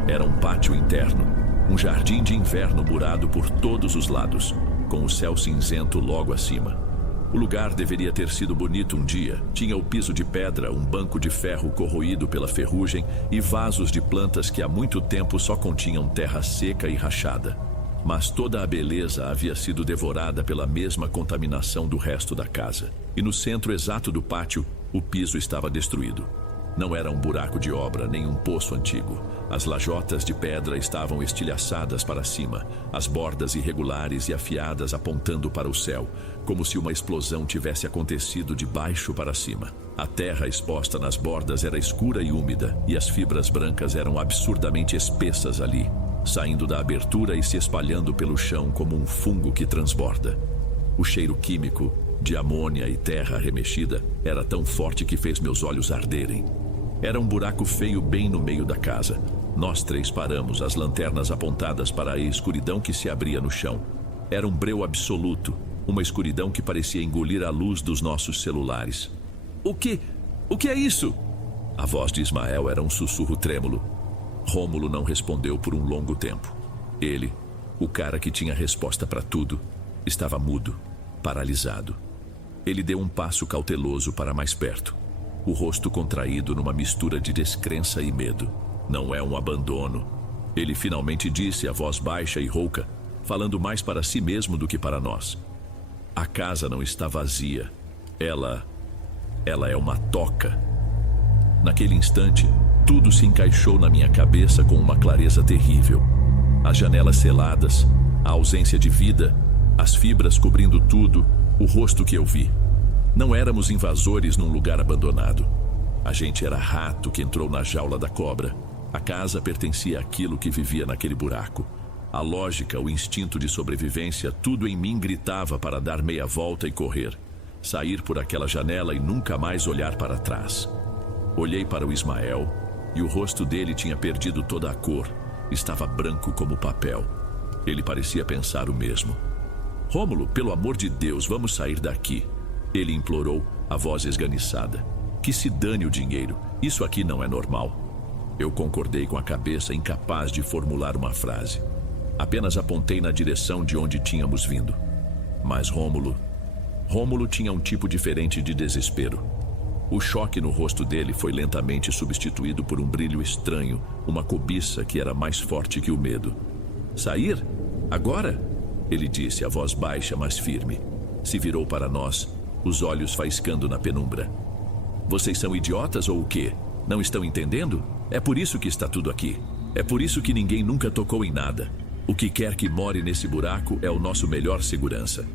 Era um pátio interno, um jardim de inverno murado por todos os lados, com o céu cinzento logo acima. O lugar deveria ter sido bonito um dia. Tinha o piso de pedra, um banco de ferro corroído pela ferrugem e vasos de plantas que há muito tempo só continham terra seca e rachada. Mas toda a beleza havia sido devorada pela mesma contaminação do resto da casa. E no centro exato do pátio, o piso estava destruído. Não era um buraco de obra, nem um poço antigo. As lajotas de pedra estavam estilhaçadas para cima, as bordas irregulares e afiadas apontando para o céu, como se uma explosão tivesse acontecido de baixo para cima. A terra exposta nas bordas era escura e úmida, e as fibras brancas eram absurdamente espessas ali, saindo da abertura e se espalhando pelo chão como um fungo que transborda. O cheiro químico, de amônia e terra remexida, era tão forte que fez meus olhos arderem. Era um buraco feio bem no meio da casa. Nós três paramos, as lanternas apontadas para a escuridão que se abria no chão. Era um breu absoluto, uma escuridão que parecia engolir a luz dos nossos celulares. O que é isso? A voz de Ismael era um sussurro trêmulo. Rômulo não respondeu por um longo tempo. Ele, o cara que tinha resposta para tudo, estava mudo, paralisado. Ele deu um passo cauteloso para mais perto, o rosto contraído numa mistura de descrença e medo. Não é um abandono. Ele finalmente disse, a voz baixa e rouca, falando mais para si mesmo do que para nós. A casa não está vazia. Ela é uma toca. Naquele instante, tudo se encaixou na minha cabeça com uma clareza terrível. As janelas seladas, a ausência de vida, as fibras cobrindo tudo, o rosto que eu vi. Não éramos invasores num lugar abandonado. A gente era rato que entrou na jaula da cobra. A casa pertencia àquilo que vivia naquele buraco. A lógica, o instinto de sobrevivência, tudo em mim gritava para dar meia volta e correr. Sair por aquela janela e nunca mais olhar para trás. Olhei para o Ismael e o rosto dele tinha perdido toda a cor. Estava branco como papel. Ele parecia pensar o mesmo. Rômulo, pelo amor de Deus, vamos sair daqui. Ele implorou, a voz esganiçada. Que se dane o dinheiro, isso aqui não é normal. Eu concordei com a cabeça, incapaz de formular uma frase. Apenas apontei na direção de onde tínhamos vindo. Mas Rômulo tinha um tipo diferente de desespero. O choque no rosto dele foi lentamente substituído por um brilho estranho, uma cobiça que era mais forte que o medo. Sair? Agora? Ele disse, a voz baixa, mas firme. Se virou para nós, os olhos faiscando na penumbra. Vocês são idiotas ou o quê? Não estão entendendo? É por isso que está tudo aqui. É por isso que ninguém nunca tocou em nada. O que quer que more nesse buraco é o nosso melhor segurança.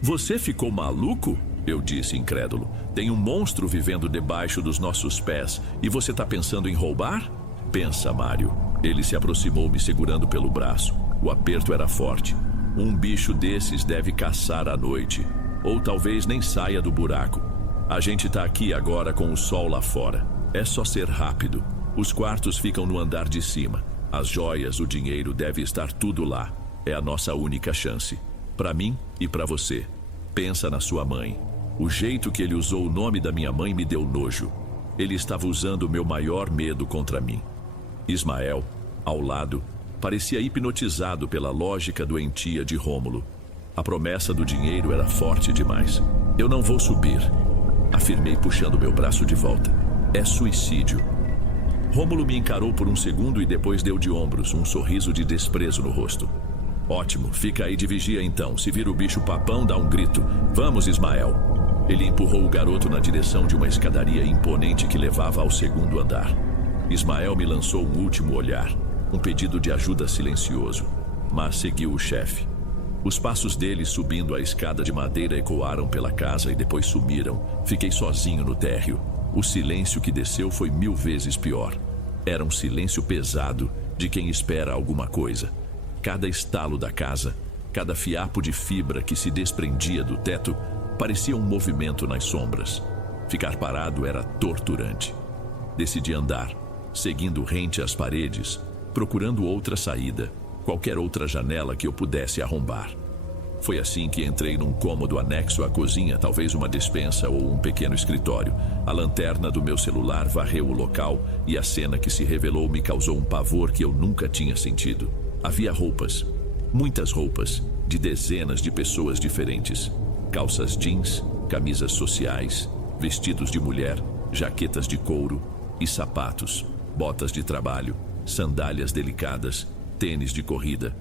Você ficou maluco? Eu disse, incrédulo. Tem um monstro vivendo debaixo dos nossos pés e você está pensando em roubar? Pensa, Mário. Ele se aproximou, me segurando pelo braço. O aperto era forte. Um bicho desses deve caçar à noite. Ou talvez nem saia do buraco. A gente está aqui agora com o sol lá fora. É só ser rápido. Os quartos ficam no andar de cima. As joias, o dinheiro, deve estar tudo lá. É a nossa única chance. Para mim e para você. Pensa na sua mãe. O jeito que ele usou o nome da minha mãe me deu nojo. Ele estava usando o meu maior medo contra mim. Ismael, ao lado, parecia hipnotizado pela lógica doentia de Rômulo. A promessa do dinheiro era forte demais. Eu não vou subir, afirmei puxando meu braço de volta. É suicídio. Rômulo me encarou por um segundo e depois deu de ombros, um sorriso de desprezo no rosto. Ótimo, fica aí de vigia então. Se vir o bicho papão, dá um grito. Vamos, Ismael. Ele empurrou o garoto na direção de uma escadaria imponente que levava ao segundo andar. Ismael me lançou um último olhar, um pedido de ajuda silencioso, mas seguiu o chefe. Os passos dele subindo a escada de madeira ecoaram pela casa e depois sumiram. Fiquei sozinho no térreo. O silêncio que desceu foi 1000 vezes pior. Era um silêncio pesado de quem espera alguma coisa. Cada estalo da casa, cada fiapo de fibra que se desprendia do teto, parecia um movimento nas sombras. Ficar parado era torturante. Decidi andar, seguindo rente às paredes, procurando outra saída, qualquer outra janela que eu pudesse arrombar. Foi assim que entrei num cômodo anexo à cozinha, talvez uma despensa ou um pequeno escritório. A lanterna do meu celular varreu o local e a cena que se revelou me causou um pavor que eu nunca tinha sentido. Havia roupas, muitas roupas, de dezenas de pessoas diferentes. Calças jeans, camisas sociais, vestidos de mulher, jaquetas de couro e sapatos, botas de trabalho, sandálias delicadas, tênis de corrida.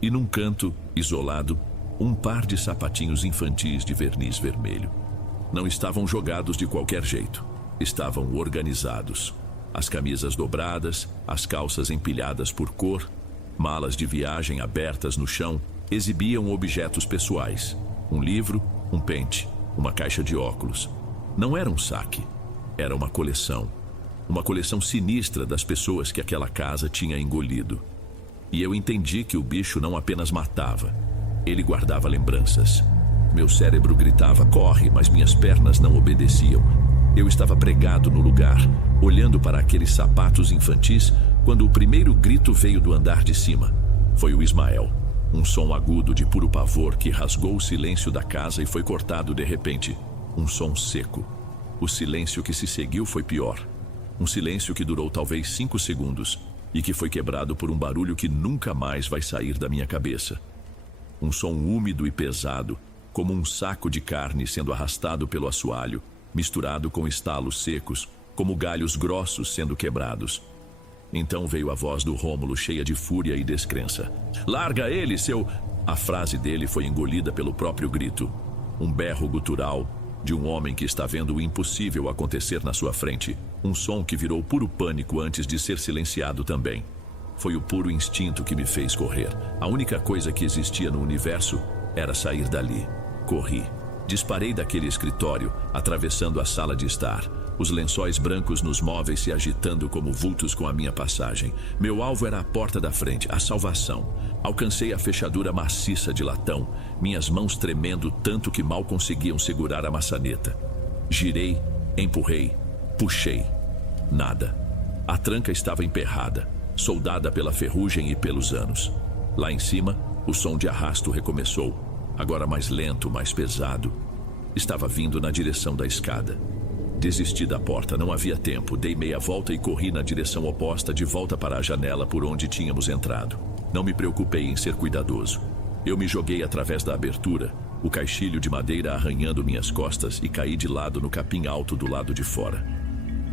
E num canto, isolado, um par de sapatinhos infantis de verniz vermelho. Não estavam jogados de qualquer jeito. Estavam organizados. As camisas dobradas, as calças empilhadas por cor, malas de viagem abertas no chão, exibiam objetos pessoais. Um livro, um pente, uma caixa de óculos. Não era um saque. Era uma coleção. Uma coleção sinistra das pessoas que aquela casa tinha engolido. E eu entendi que o bicho não apenas matava. Ele guardava lembranças. Meu cérebro gritava, corre, mas minhas pernas não obedeciam. Eu estava pregado no lugar, olhando para aqueles sapatos infantis, quando o primeiro grito veio do andar de cima. Foi o Ismael. Um som agudo de puro pavor que rasgou o silêncio da casa e foi cortado de repente. Um som seco. O silêncio que se seguiu foi pior. Um silêncio que durou talvez 5 segundos e que foi quebrado por um barulho que nunca mais vai sair da minha cabeça. Um som úmido e pesado, como um saco de carne sendo arrastado pelo assoalho, misturado com estalos secos, como galhos grossos sendo quebrados. Então veio a voz do Rômulo, cheia de fúria e descrença. Larga ele, seu... A frase dele foi engolida pelo próprio grito. Um berro gutural de um homem que está vendo o impossível acontecer na sua frente. Um som que virou puro pânico antes de ser silenciado também. Foi o puro instinto que me fez correr. A única coisa que existia no universo era sair dali. Corri. Disparei daquele escritório, atravessando a sala de estar. Os lençóis brancos nos móveis se agitando como vultos com a minha passagem. Meu alvo era a porta da frente, a salvação. Alcancei a fechadura maciça de latão, minhas mãos tremendo tanto que mal conseguiam segurar a maçaneta. Girei, empurrei, puxei. Nada. A tranca estava emperrada, soldada pela ferrugem e pelos anos. Lá em cima, o som de arrasto recomeçou, agora mais lento, mais pesado. Estava vindo na direção da escada. Desisti da porta, não havia tempo. Dei meia volta e corri na direção oposta, de volta para a janela por onde tínhamos entrado. Não me preocupei em ser cuidadoso. Eu me joguei através da abertura, o caixilho de madeira arranhando minhas costas, e caí de lado no capim alto do lado de fora.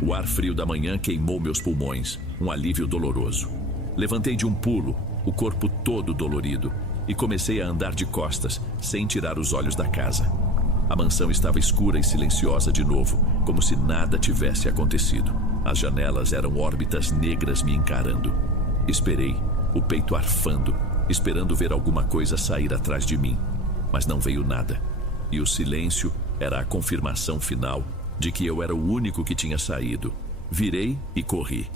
O ar frio da manhã queimou meus pulmões, um alívio doloroso. Levantei de um pulo, o corpo todo dolorido, e comecei a andar de costas, sem tirar os olhos da casa. A mansão estava escura e silenciosa de novo, como se nada tivesse acontecido. As janelas eram órbitas negras me encarando. Esperei, o peito arfando, esperando ver alguma coisa sair atrás de mim. Mas não veio nada. E o silêncio era a confirmação final de que eu era o único que tinha saído. Virei e corri.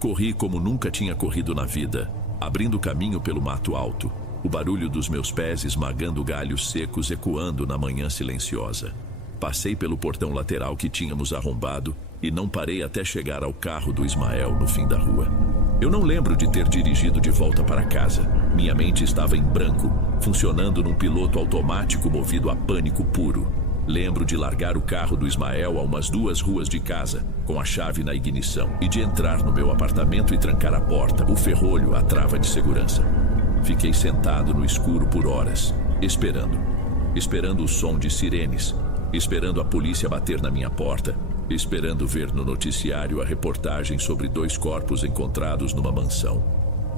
Corri como nunca tinha corrido na vida, abrindo caminho pelo mato alto, o barulho dos meus pés esmagando galhos secos ecoando na manhã silenciosa. Passei pelo portão lateral que tínhamos arrombado e não parei até chegar ao carro do Ismael no fim da rua. Eu não lembro de ter dirigido de volta para casa. Minha mente estava em branco, funcionando num piloto automático movido a pânico puro. Lembro de largar o carro do Ismael a umas 2 ruas de casa, com a chave na ignição, e de entrar no meu apartamento e trancar a porta, o ferrolho, a trava de segurança. Fiquei sentado no escuro por horas, esperando o som de sirenes, esperando a polícia bater na minha porta, esperando ver no noticiário a reportagem sobre 2 corpos encontrados numa mansão.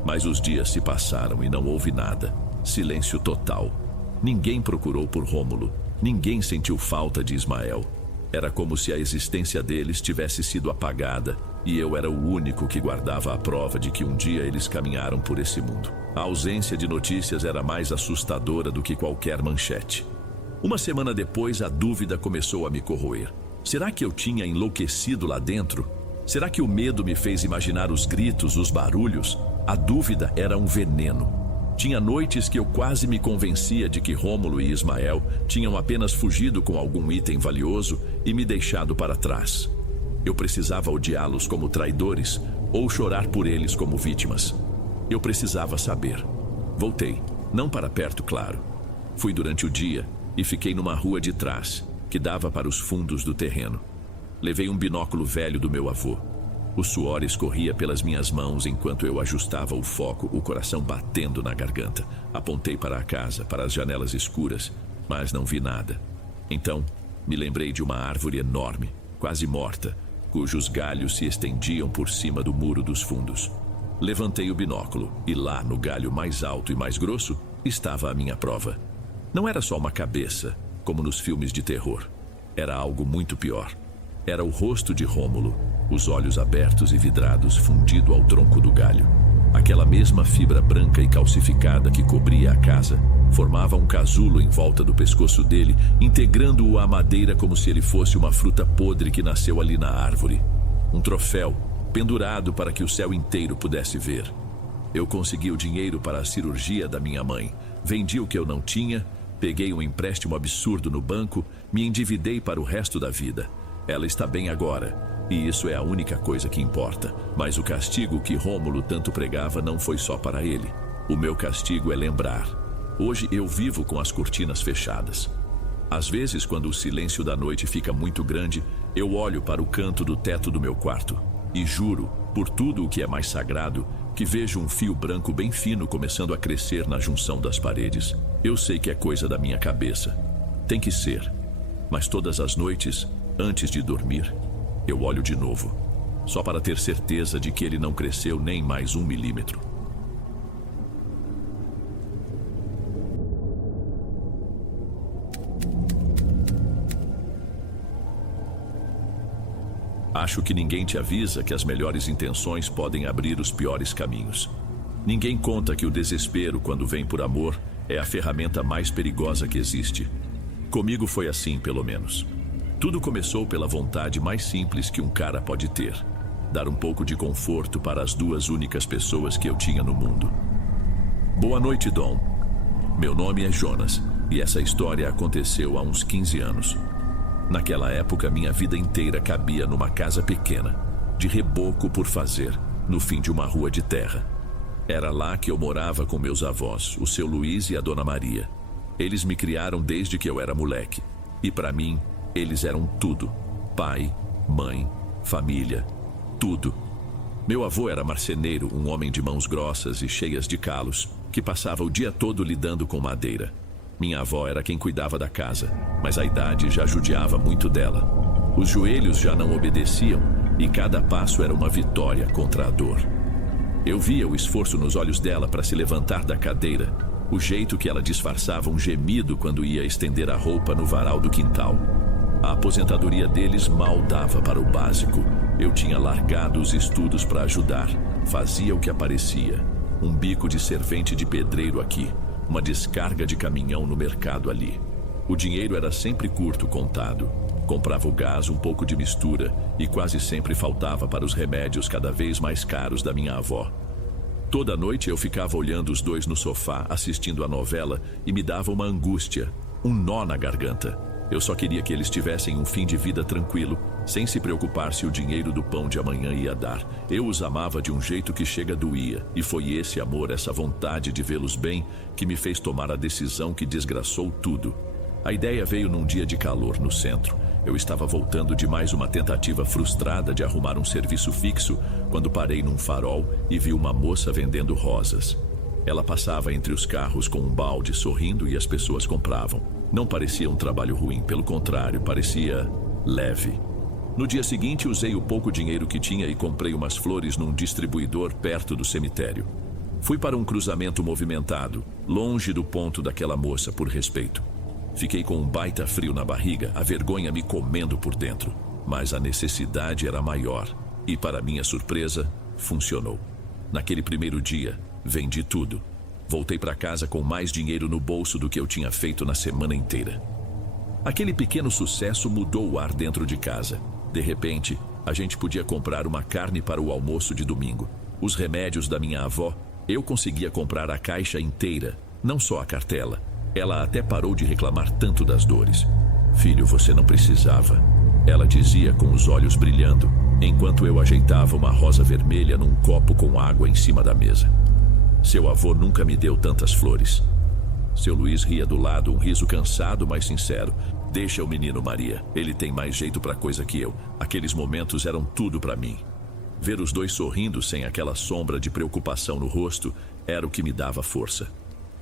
Mas os dias se passaram e não houve nada. Silêncio total. Ninguém procurou por Rômulo. Ninguém sentiu falta de Ismael. Era como se a existência deles tivesse sido apagada e eu era o único que guardava a prova de que um dia eles caminharam por esse mundo. A ausência de notícias era mais assustadora do que qualquer manchete. Uma semana depois, a dúvida começou a me corroer. Será que eu tinha enlouquecido lá dentro? Será que o medo me fez imaginar os gritos, os barulhos? A dúvida era um veneno. Tinha noites que eu quase me convencia de que Rômulo e Ismael tinham apenas fugido com algum item valioso e me deixado para trás. Eu precisava odiá-los como traidores ou chorar por eles como vítimas. Eu precisava saber. Voltei, não para perto, claro. Fui durante o dia e fiquei numa rua de trás, que dava para os fundos do terreno. Levei um binóculo velho do meu avô. O suor escorria pelas minhas mãos enquanto eu ajustava o foco, o coração batendo na garganta. Apontei para a casa, para as janelas escuras, mas não vi nada. Então, me lembrei de uma árvore enorme, quase morta, cujos galhos se estendiam por cima do muro dos fundos. Levantei o binóculo e lá, no galho mais alto e mais grosso, estava a minha prova. Não era só uma cabeça, como nos filmes de terror. Era algo muito pior. Era o rosto de Rômulo, os olhos abertos e vidrados fundido ao tronco do galho. Aquela mesma fibra branca e calcificada que cobria a casa formava um casulo em volta do pescoço dele, integrando-o à madeira como se ele fosse uma fruta podre que nasceu ali na árvore. Um troféu, pendurado para que o céu inteiro pudesse ver. Eu consegui o dinheiro para a cirurgia da minha mãe. Vendi o que eu não tinha, peguei um empréstimo absurdo no banco, me endividei para o resto da vida. Ela está bem agora, e isso é a única coisa que importa. Mas o castigo que Rômulo tanto pregava não foi só para ele. O meu castigo é lembrar. Hoje eu vivo com as cortinas fechadas. Às vezes, quando o silêncio da noite fica muito grande, eu olho para o canto do teto do meu quarto e juro, por tudo o que é mais sagrado, que vejo um fio branco bem fino começando a crescer na junção das paredes. Eu sei que é coisa da minha cabeça. Tem que ser. Mas todas as noites, antes de dormir, eu olho de novo, só para ter certeza de que ele não cresceu nem mais 1 milímetro. Acho que ninguém te avisa que as melhores intenções podem abrir os piores caminhos. Ninguém conta que o desespero, quando vem por amor, é a ferramenta mais perigosa que existe. Comigo foi assim, pelo menos. Tudo começou pela vontade mais simples que um cara pode ter: dar um pouco de conforto para as 2 únicas pessoas que eu tinha no mundo. Boa noite, Dom. Meu nome é Jonas, e essa história aconteceu há uns 15 anos. Naquela época, minha vida inteira cabia numa casa pequena, de reboco por fazer, no fim de uma rua de terra. Era lá que eu morava com meus avós, o seu Luiz e a Dona Maria. Eles me criaram desde que eu era moleque, e para mim, eles eram tudo: pai, mãe, família, tudo. Meu avô era marceneiro, um homem de mãos grossas e cheias de calos, que passava o dia todo lidando com madeira. Minha avó era quem cuidava da casa, mas a idade já judiava muito dela. Os joelhos já não obedeciam e cada passo era uma vitória contra a dor. Eu via o esforço nos olhos dela para se levantar da cadeira, o jeito que ela disfarçava um gemido quando ia estender a roupa no varal do quintal. A aposentadoria deles mal dava para o básico. Eu tinha largado os estudos para ajudar. Fazia o que aparecia. Um bico de servente de pedreiro aqui, uma descarga de caminhão no mercado ali. O dinheiro era sempre curto, contado. Comprava o gás, um pouco de mistura e quase sempre faltava para os remédios cada vez mais caros da minha avó. Toda noite eu ficava olhando os dois no sofá, assistindo a novela e me dava uma angústia, um nó na garganta. Eu só queria que eles tivessem um fim de vida tranquilo, sem se preocupar se o dinheiro do pão de amanhã ia dar. Eu os amava de um jeito que chega doía, e foi esse amor, essa vontade de vê-los bem, que me fez tomar a decisão que desgraçou tudo. A ideia veio num dia de calor no centro. Eu estava voltando de mais uma tentativa frustrada de arrumar um serviço fixo, quando parei num farol e vi uma moça vendendo rosas. Ela passava entre os carros com um balde, sorrindo, e as pessoas compravam. Não parecia um trabalho ruim, pelo contrário, parecia leve. No dia seguinte, usei o pouco dinheiro que tinha e comprei umas flores num distribuidor perto do cemitério. Fui para um cruzamento movimentado, longe do ponto daquela moça, por respeito. Fiquei com um baita frio na barriga, a vergonha me comendo por dentro. Mas a necessidade era maior e, para minha surpresa, funcionou. Naquele primeiro dia, vendi tudo. Voltei para casa com mais dinheiro no bolso do que eu tinha feito na semana inteira. Aquele pequeno sucesso mudou o ar dentro de casa. De repente, a gente podia comprar uma carne para o almoço de domingo. Os remédios da minha avó, eu conseguia comprar a caixa inteira, não só a cartela. Ela até parou de reclamar tanto das dores. Filho, você não precisava. Ela dizia com os olhos brilhando, enquanto eu ajeitava uma rosa vermelha num copo com água em cima da mesa. Seu avô nunca me deu tantas flores. Seu Luiz ria do lado, um riso cansado, mas sincero. Deixa o menino, Maria. Ele tem mais jeito pra coisa que eu. Aqueles momentos eram tudo pra mim. Ver os dois sorrindo sem aquela sombra de preocupação no rosto era o que me dava força.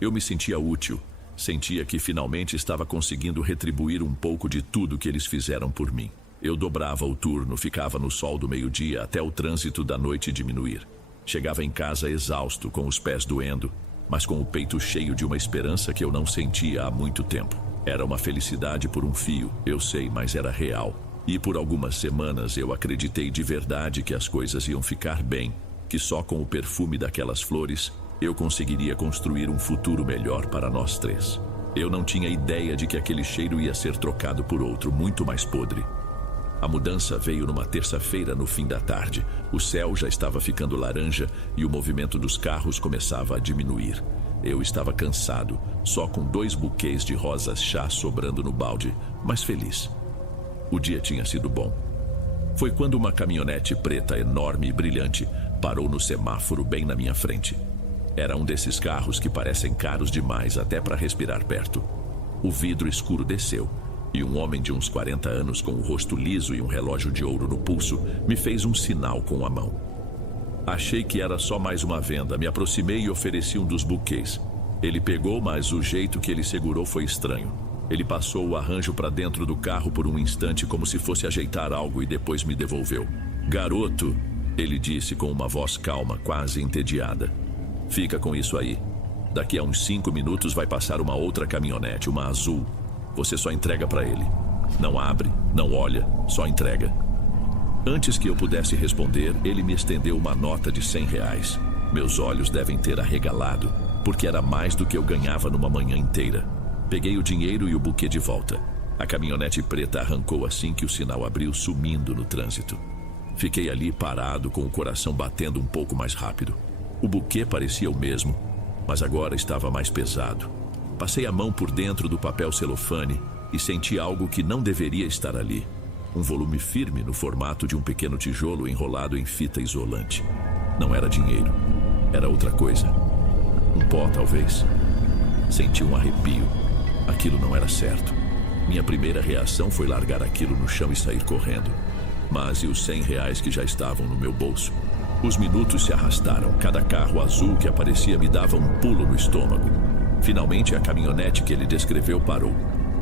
Eu me sentia útil. Sentia que finalmente estava conseguindo retribuir um pouco de tudo que eles fizeram por mim. Eu dobrava o turno, ficava no sol do meio-dia até o trânsito da noite diminuir. Chegava em casa exausto, com os pés doendo, mas com o peito cheio de uma esperança que eu não sentia há muito tempo. Era uma felicidade por um fio, eu sei, mas era real. E por algumas semanas eu acreditei de verdade que as coisas iam ficar bem, que só com o perfume daquelas flores eu conseguiria construir um futuro melhor para nós três. Eu não tinha ideia de que aquele cheiro ia ser trocado por outro, muito mais podre. A mudança veio numa terça-feira no fim da tarde. O céu já estava ficando laranja e o movimento dos carros começava a diminuir. Eu estava cansado, só com 2 buquês de rosas chá sobrando no balde, mas feliz. O dia tinha sido bom. Foi quando uma caminhonete preta enorme e brilhante parou no semáforo bem na minha frente. Era um desses carros que parecem caros demais até para respirar perto. O vidro escuro desceu e um homem de uns 40 anos com o rosto liso e um relógio de ouro no pulso me fez um sinal com a mão. Achei que era só mais uma venda, me aproximei e ofereci um dos buquês. Ele pegou, mas o jeito que ele segurou foi estranho. Ele passou o arranjo para dentro do carro por um instante como se fosse ajeitar algo e depois me devolveu. Garoto, ele disse com uma voz calma, quase entediada. Fica com isso aí. Daqui a uns 5 minutos vai passar uma outra caminhonete, uma azul. Você só entrega para ele. Não abre, não olha, só entrega. Antes que eu pudesse responder, ele me estendeu uma nota de R$100. Meus olhos devem ter arregalado, porque era mais do que eu ganhava numa manhã inteira. Peguei o dinheiro e o buquê de volta. A caminhonete preta arrancou assim que o sinal abriu, sumindo no trânsito. Fiquei ali parado, com o coração batendo um pouco mais rápido. O buquê parecia o mesmo, mas agora estava mais pesado. Passei a mão por dentro do papel celofane e senti algo que não deveria estar ali. Um volume firme no formato de um pequeno tijolo enrolado em fita isolante. Não era dinheiro, era outra coisa. Um pó, talvez. Senti um arrepio. Aquilo não era certo. Minha primeira reação foi largar aquilo no chão e sair correndo. Mas e os R$100 que já estavam no meu bolso? Os minutos se arrastaram. Cada carro azul que aparecia me dava um pulo no estômago. Finalmente, a caminhonete que ele descreveu parou.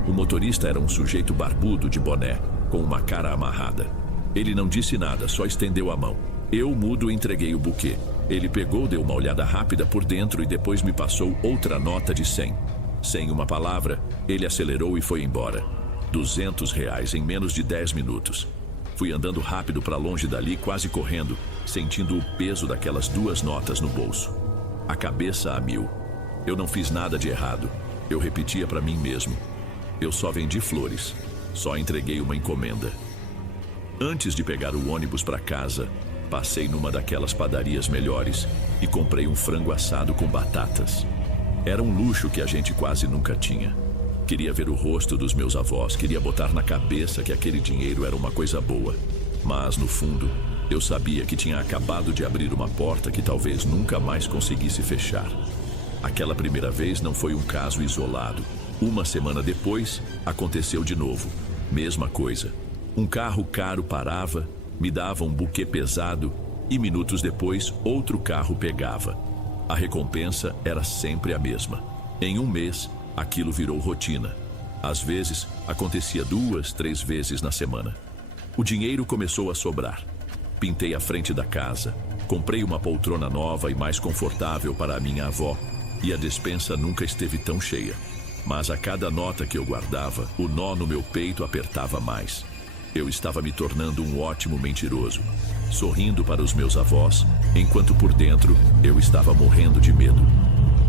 O motorista era um sujeito barbudo de boné, com uma cara amarrada. Ele não disse nada, só estendeu a mão. Eu, mudo, entreguei o buquê. Ele pegou, deu uma olhada rápida por dentro e depois me passou outra nota de 100. Sem uma palavra, ele acelerou e foi embora. R$ 200 em menos de 10 minutos. Fui andando rápido para longe dali, quase correndo, sentindo o peso daquelas 2 notas no bolso. A cabeça a mil. Eu não fiz nada de errado. Eu repetia para mim mesmo. Eu só vendi flores. Só entreguei uma encomenda. Antes de pegar o ônibus para casa, passei numa daquelas padarias melhores e comprei um frango assado com batatas. Era um luxo que a gente quase nunca tinha. Queria ver o rosto dos meus avós, queria botar na cabeça que aquele dinheiro era uma coisa boa. Mas, no fundo, eu sabia que tinha acabado de abrir uma porta que talvez nunca mais conseguisse fechar. Aquela primeira vez não foi um caso isolado. Uma semana depois, aconteceu de novo. Mesma coisa. Um carro caro parava, me dava um buquê pesado e minutos depois outro carro pegava. A recompensa era sempre a mesma. Em um mês, aquilo virou rotina. Às vezes, acontecia 2, 3 vezes na semana. O dinheiro começou a sobrar. Pintei a frente da casa, comprei uma poltrona nova e mais confortável para a minha avó, e a despensa nunca esteve tão cheia. Mas a cada nota que eu guardava, o nó no meu peito apertava mais. Eu estava me tornando um ótimo mentiroso, sorrindo para os meus avós, enquanto por dentro eu estava morrendo de medo.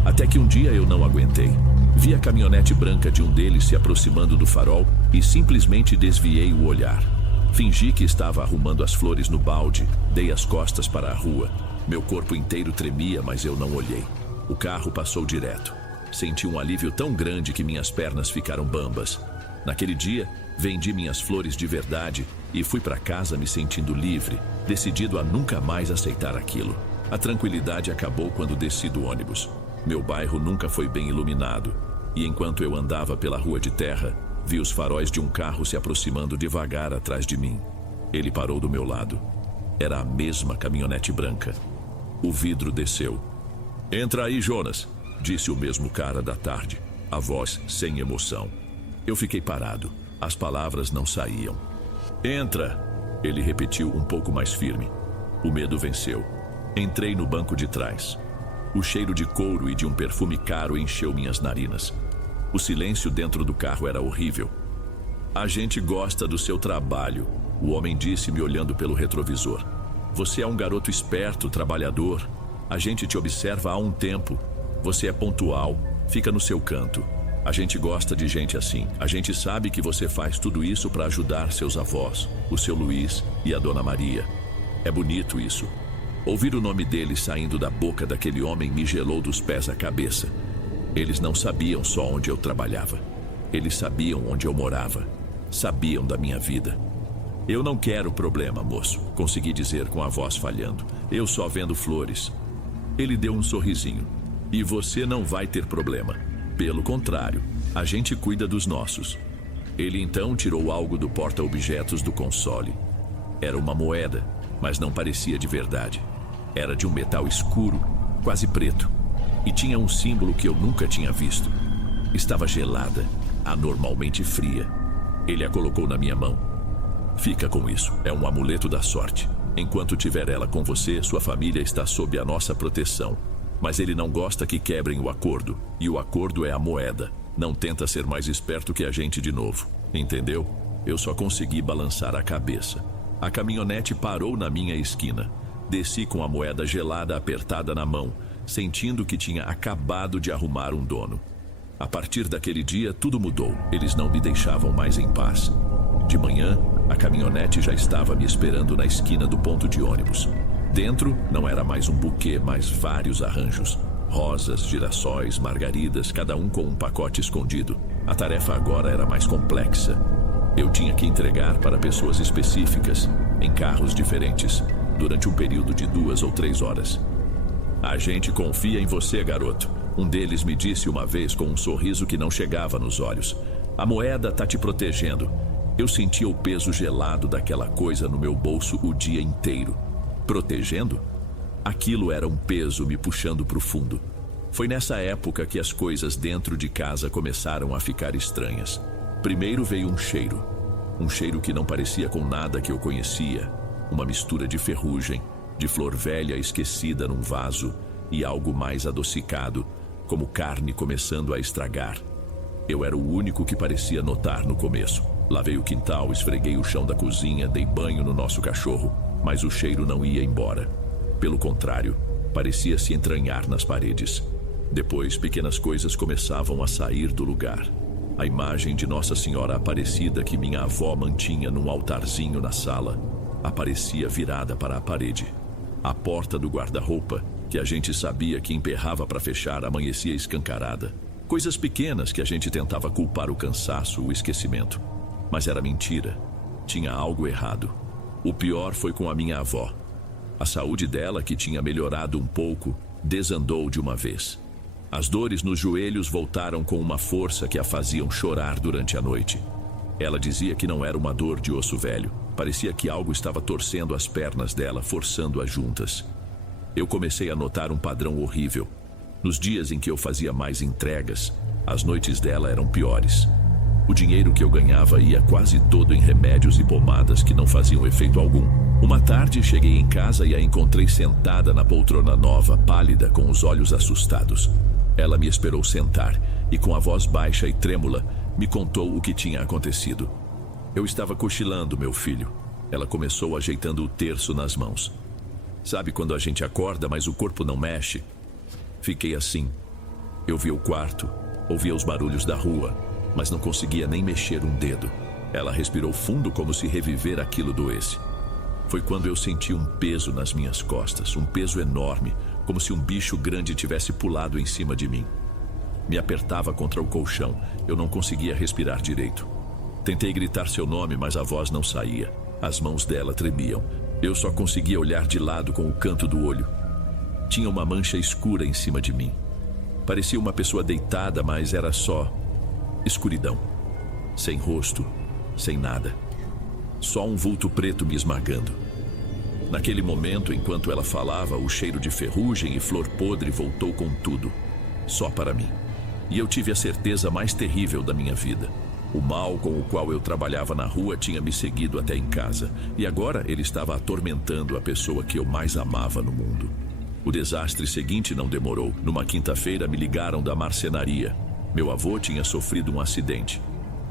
Até que um dia eu não aguentei. Vi a caminhonete branca de um deles se aproximando do farol e simplesmente desviei o olhar. Fingi que estava arrumando as flores no balde, dei as costas para a rua. Meu corpo inteiro tremia, mas eu não olhei. O carro passou direto. Senti um alívio tão grande que minhas pernas ficaram bambas. Naquele dia, vendi minhas flores de verdade e fui para casa me sentindo livre, decidido a nunca mais aceitar aquilo. A tranquilidade acabou quando desci do ônibus. Meu bairro nunca foi bem iluminado, e enquanto eu andava pela rua de terra, vi os faróis de um carro se aproximando devagar atrás de mim. Ele parou do meu lado. Era a mesma caminhonete branca. O vidro desceu. "Entra aí, Jonas", disse o mesmo cara da tarde, a voz sem emoção. Eu fiquei parado. As palavras não saíam. "Entra", ele repetiu um pouco mais firme. O medo venceu. Entrei no banco de trás. O cheiro de couro e de um perfume caro encheu minhas narinas. O silêncio dentro do carro era horrível. "A gente gosta do seu trabalho", o homem disse me olhando pelo retrovisor. "Você é um garoto esperto, trabalhador. A gente te observa há um tempo. Você é pontual, fica no seu canto. A gente gosta de gente assim. A gente sabe que você faz tudo isso para ajudar seus avós, o seu Luiz e a Dona Maria. É bonito isso." Ouvir o nome dele saindo da boca daquele homem me gelou dos pés à cabeça. Eles não sabiam só onde eu trabalhava. Eles sabiam onde eu morava. Sabiam da minha vida. "Eu não quero problema, moço", consegui dizer com a voz falhando. "Eu só vendo flores." Ele deu um sorrisinho. "E você não vai ter problema. Pelo contrário, a gente cuida dos nossos." Ele então tirou algo do porta-objetos do console. Era uma moeda, mas não parecia de verdade. Era de um metal escuro, quase preto, e tinha um símbolo que eu nunca tinha visto. Estava gelada, anormalmente fria. Ele a colocou na minha mão. "Fica com isso, é um amuleto da sorte. Enquanto tiver ela com você, sua família está sob a nossa proteção. Mas ele não gosta que quebrem o acordo, e o acordo é a moeda. Não tenta ser mais esperto que a gente de novo. Entendeu?" Eu só consegui balançar a cabeça. A caminhonete parou na minha esquina. Desci com a moeda gelada apertada na mão, sentindo que tinha acabado de arrumar um dono. A partir daquele dia, tudo mudou. Eles não me deixavam mais em paz. De manhã, a caminhonete já estava me esperando na esquina do ponto de ônibus. Dentro, não era mais um buquê, mas vários arranjos. Rosas, girassóis, margaridas, cada um com um pacote escondido. A tarefa agora era mais complexa. Eu tinha que entregar para pessoas específicas, em carros diferentes, durante um período de 2 ou 3 horas. "A gente confia em você, garoto", um deles me disse uma vez com um sorriso que não chegava nos olhos. "A moeda tá te protegendo." Eu sentia o peso gelado daquela coisa no meu bolso o dia inteiro. Protegendo? Aquilo era um peso me puxando para o fundo. Foi nessa época que as coisas dentro de casa começaram a ficar estranhas. Primeiro veio um cheiro que não parecia com nada que eu conhecia, uma mistura de ferrugem, de flor velha esquecida num vaso e algo mais adocicado, como carne começando a estragar. Eu era o único que parecia notar no começo. Lavei o quintal, esfreguei o chão da cozinha, dei banho no nosso cachorro, mas o cheiro não ia embora. Pelo contrário, parecia se entranhar nas paredes. Depois, pequenas coisas começavam a sair do lugar. A imagem de Nossa Senhora Aparecida que minha avó mantinha num altarzinho na sala aparecia virada para a parede. A porta do guarda-roupa, que a gente sabia que emperrava para fechar, amanhecia escancarada. Coisas pequenas que a gente tentava culpar o cansaço, o esquecimento. Mas era mentira. Tinha algo errado. O pior foi com a minha avó. A saúde dela, que tinha melhorado um pouco, desandou de uma vez. As dores nos joelhos voltaram com uma força que a faziam chorar durante a noite. Ela dizia que não era uma dor de osso velho. Parecia que algo estava torcendo as pernas dela, forçando-as juntas. Eu comecei a notar um padrão horrível. Nos dias em que eu fazia mais entregas, as noites dela eram piores. O dinheiro que eu ganhava ia quase todo em remédios e pomadas que não faziam efeito algum. Uma tarde cheguei em casa e a encontrei sentada na poltrona nova, pálida, com os olhos assustados. Ela me esperou sentar e, com a voz baixa e trêmula, me contou o que tinha acontecido. Eu estava cochilando, meu filho. Ela começou ajeitando o terço nas mãos. Sabe quando a gente acorda, mas o corpo não mexe? Fiquei assim. Eu via o quarto, ouvia os barulhos da rua, mas não conseguia nem mexer um dedo. Ela respirou fundo como se reviver aquilo doesse. Foi quando eu senti um peso nas minhas costas, um peso enorme, como se um bicho grande tivesse pulado em cima de mim. Me apertava contra o colchão, eu não conseguia respirar direito. Tentei gritar seu nome, mas a voz não saía. As mãos dela tremiam. Eu só conseguia olhar de lado com o canto do olho. Tinha uma mancha escura em cima de mim. Parecia uma pessoa deitada, mas era só escuridão. Sem rosto, sem nada. Só um vulto preto me esmagando. Naquele momento, enquanto ela falava, o cheiro de ferrugem e flor podre voltou com tudo. Só para mim. E eu tive a certeza mais terrível da minha vida. O mal com o qual eu trabalhava na rua tinha me seguido até em casa. E agora ele estava atormentando a pessoa que eu mais amava no mundo. O desastre seguinte não demorou. Numa quinta-feira me ligaram da marcenaria. Meu avô tinha sofrido um acidente.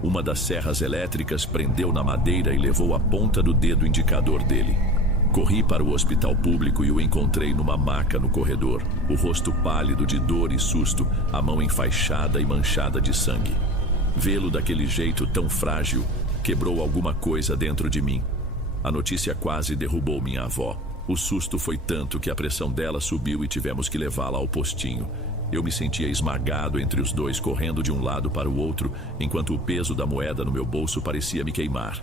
Uma das serras elétricas prendeu na madeira e levou a ponta do dedo indicador dele. Corri para o hospital público e o encontrei numa maca no corredor, o rosto pálido de dor e susto, a mão enfaixada e manchada de sangue. Vê-lo daquele jeito tão frágil quebrou alguma coisa dentro de mim. A notícia quase derrubou minha avó. O susto foi tanto que a pressão dela subiu e tivemos que levá-la ao postinho. Eu me sentia esmagado entre os dois, correndo de um lado para o outro, enquanto o peso da moeda no meu bolso parecia me queimar.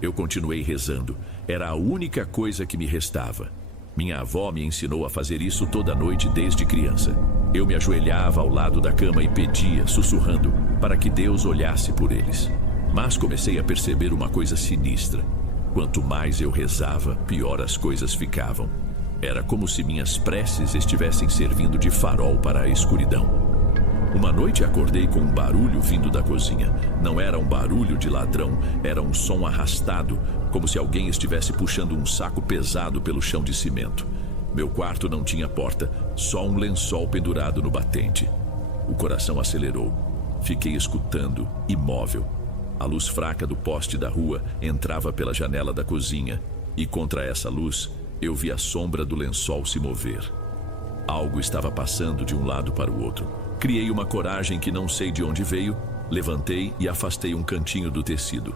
Eu continuei rezando. Era a única coisa que me restava. Minha avó me ensinou a fazer isso toda noite desde criança. Eu me ajoelhava ao lado da cama e pedia, sussurrando, para que Deus olhasse por eles. Mas comecei a perceber uma coisa sinistra. Quanto mais eu rezava, pior as coisas ficavam. Era como se minhas preces estivessem servindo de farol para a escuridão. Uma noite acordei com um barulho vindo da cozinha. Não era um barulho de ladrão, era um som arrastado, como se alguém estivesse puxando um saco pesado pelo chão de cimento. Meu quarto não tinha porta, só um lençol pendurado no batente. O coração acelerou. Fiquei escutando, imóvel. A luz fraca do poste da rua entrava pela janela da cozinha, e contra essa luz, eu vi a sombra do lençol se mover. Algo estava passando de um lado para o outro. Criei uma coragem que não sei de onde veio, levantei e afastei um cantinho do tecido.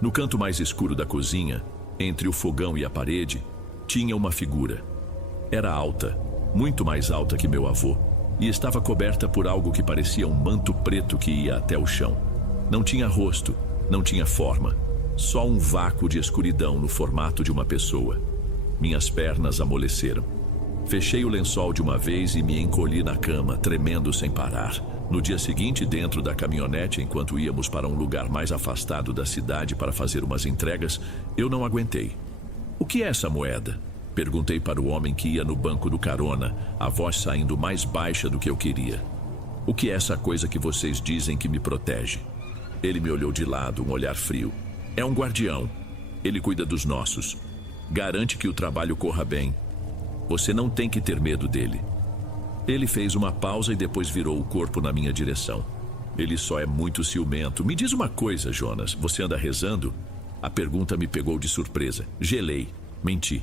No canto mais escuro da cozinha, entre o fogão e a parede, tinha uma figura. Era alta, muito mais alta que meu avô, e estava coberta por algo que parecia um manto preto que ia até o chão. Não tinha rosto, não tinha forma, só um vácuo de escuridão no formato de uma pessoa. Minhas pernas amoleceram. Fechei o lençol de uma vez e me encolhi na cama, tremendo sem parar. No dia seguinte, dentro da caminhonete, enquanto íamos para um lugar mais afastado da cidade para fazer umas entregas, eu não aguentei. O que é essa moeda? Perguntei para o homem que ia no banco do carona, a voz saindo mais baixa do que eu queria. O que é essa coisa que vocês dizem que me protege? Ele me olhou de lado, um olhar frio. É um guardião. Ele cuida dos nossos. Garante que o trabalho corra bem. Você não tem que ter medo dele. Ele fez uma pausa e depois virou o corpo na minha direção. Ele só é muito ciumento. Me diz uma coisa, Jonas. Você anda rezando? A pergunta me pegou de surpresa. Gelei. Menti.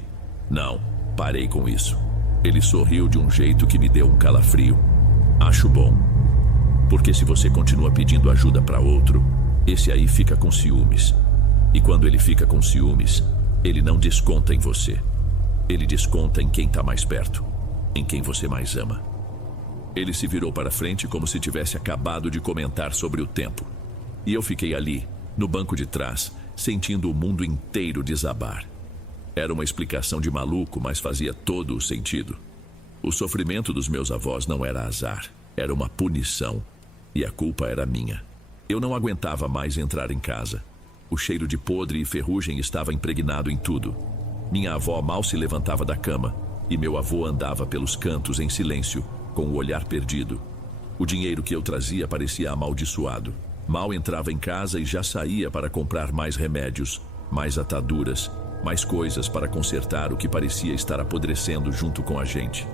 Não. Parei com isso. Ele sorriu de um jeito que me deu um calafrio. Acho bom. Porque se você continua pedindo ajuda para outro, esse aí fica com ciúmes. E quando ele fica com ciúmes, ele não desconta em você. Ele desconta em quem está mais perto, em quem você mais ama. Ele se virou para frente como se tivesse acabado de comentar sobre o tempo. E eu fiquei ali, no banco de trás, sentindo o mundo inteiro desabar. Era uma explicação de maluco, mas fazia todo o sentido. O sofrimento dos meus avós não era azar, era uma punição. E a culpa era minha. Eu não aguentava mais entrar em casa. O cheiro de podre e ferrugem estava impregnado em tudo. Minha avó mal se levantava da cama, e meu avô andava pelos cantos em silêncio, com o olhar perdido. O dinheiro que eu trazia parecia amaldiçoado. Mal entrava em casa e já saía para comprar mais remédios, mais ataduras, mais coisas para consertar o que parecia estar apodrecendo junto com a gente.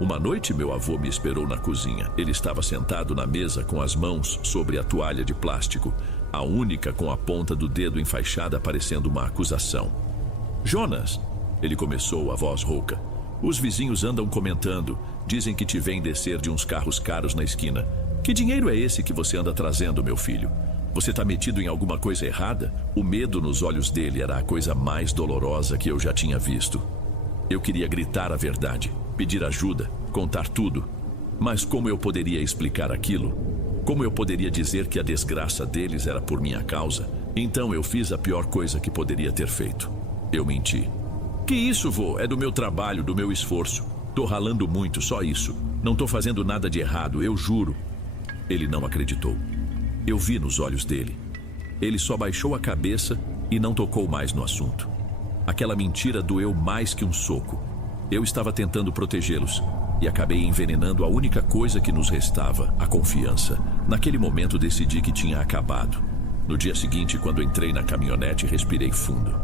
Uma noite meu avô me esperou na cozinha. Ele estava sentado na mesa com as mãos sobre a toalha de plástico, a única com a ponta do dedo enfaixada parecendo uma acusação. Jonas, ele começou, a voz rouca. Os vizinhos andam comentando, dizem que te vêm descer de uns carros caros na esquina. Que dinheiro é esse que você anda trazendo, meu filho? Você está metido em alguma coisa errada? O medo nos olhos dele era a coisa mais dolorosa que eu já tinha visto. Eu queria gritar a verdade, pedir ajuda, contar tudo. Mas como eu poderia explicar aquilo? Como eu poderia dizer que a desgraça deles era por minha causa? Então eu fiz a pior coisa que poderia ter feito. Eu menti. Que isso, vô? É do meu trabalho, do meu esforço. Tô ralando muito, só isso. Não tô fazendo nada de errado, eu juro. Ele não acreditou. Eu vi nos olhos dele. Ele só baixou a cabeça e não tocou mais no assunto. Aquela mentira doeu mais que um soco. Eu estava tentando protegê-los e acabei envenenando a única coisa que nos restava, a confiança. Naquele momento decidi que tinha acabado. No dia seguinte, quando entrei na caminhonete, respirei fundo.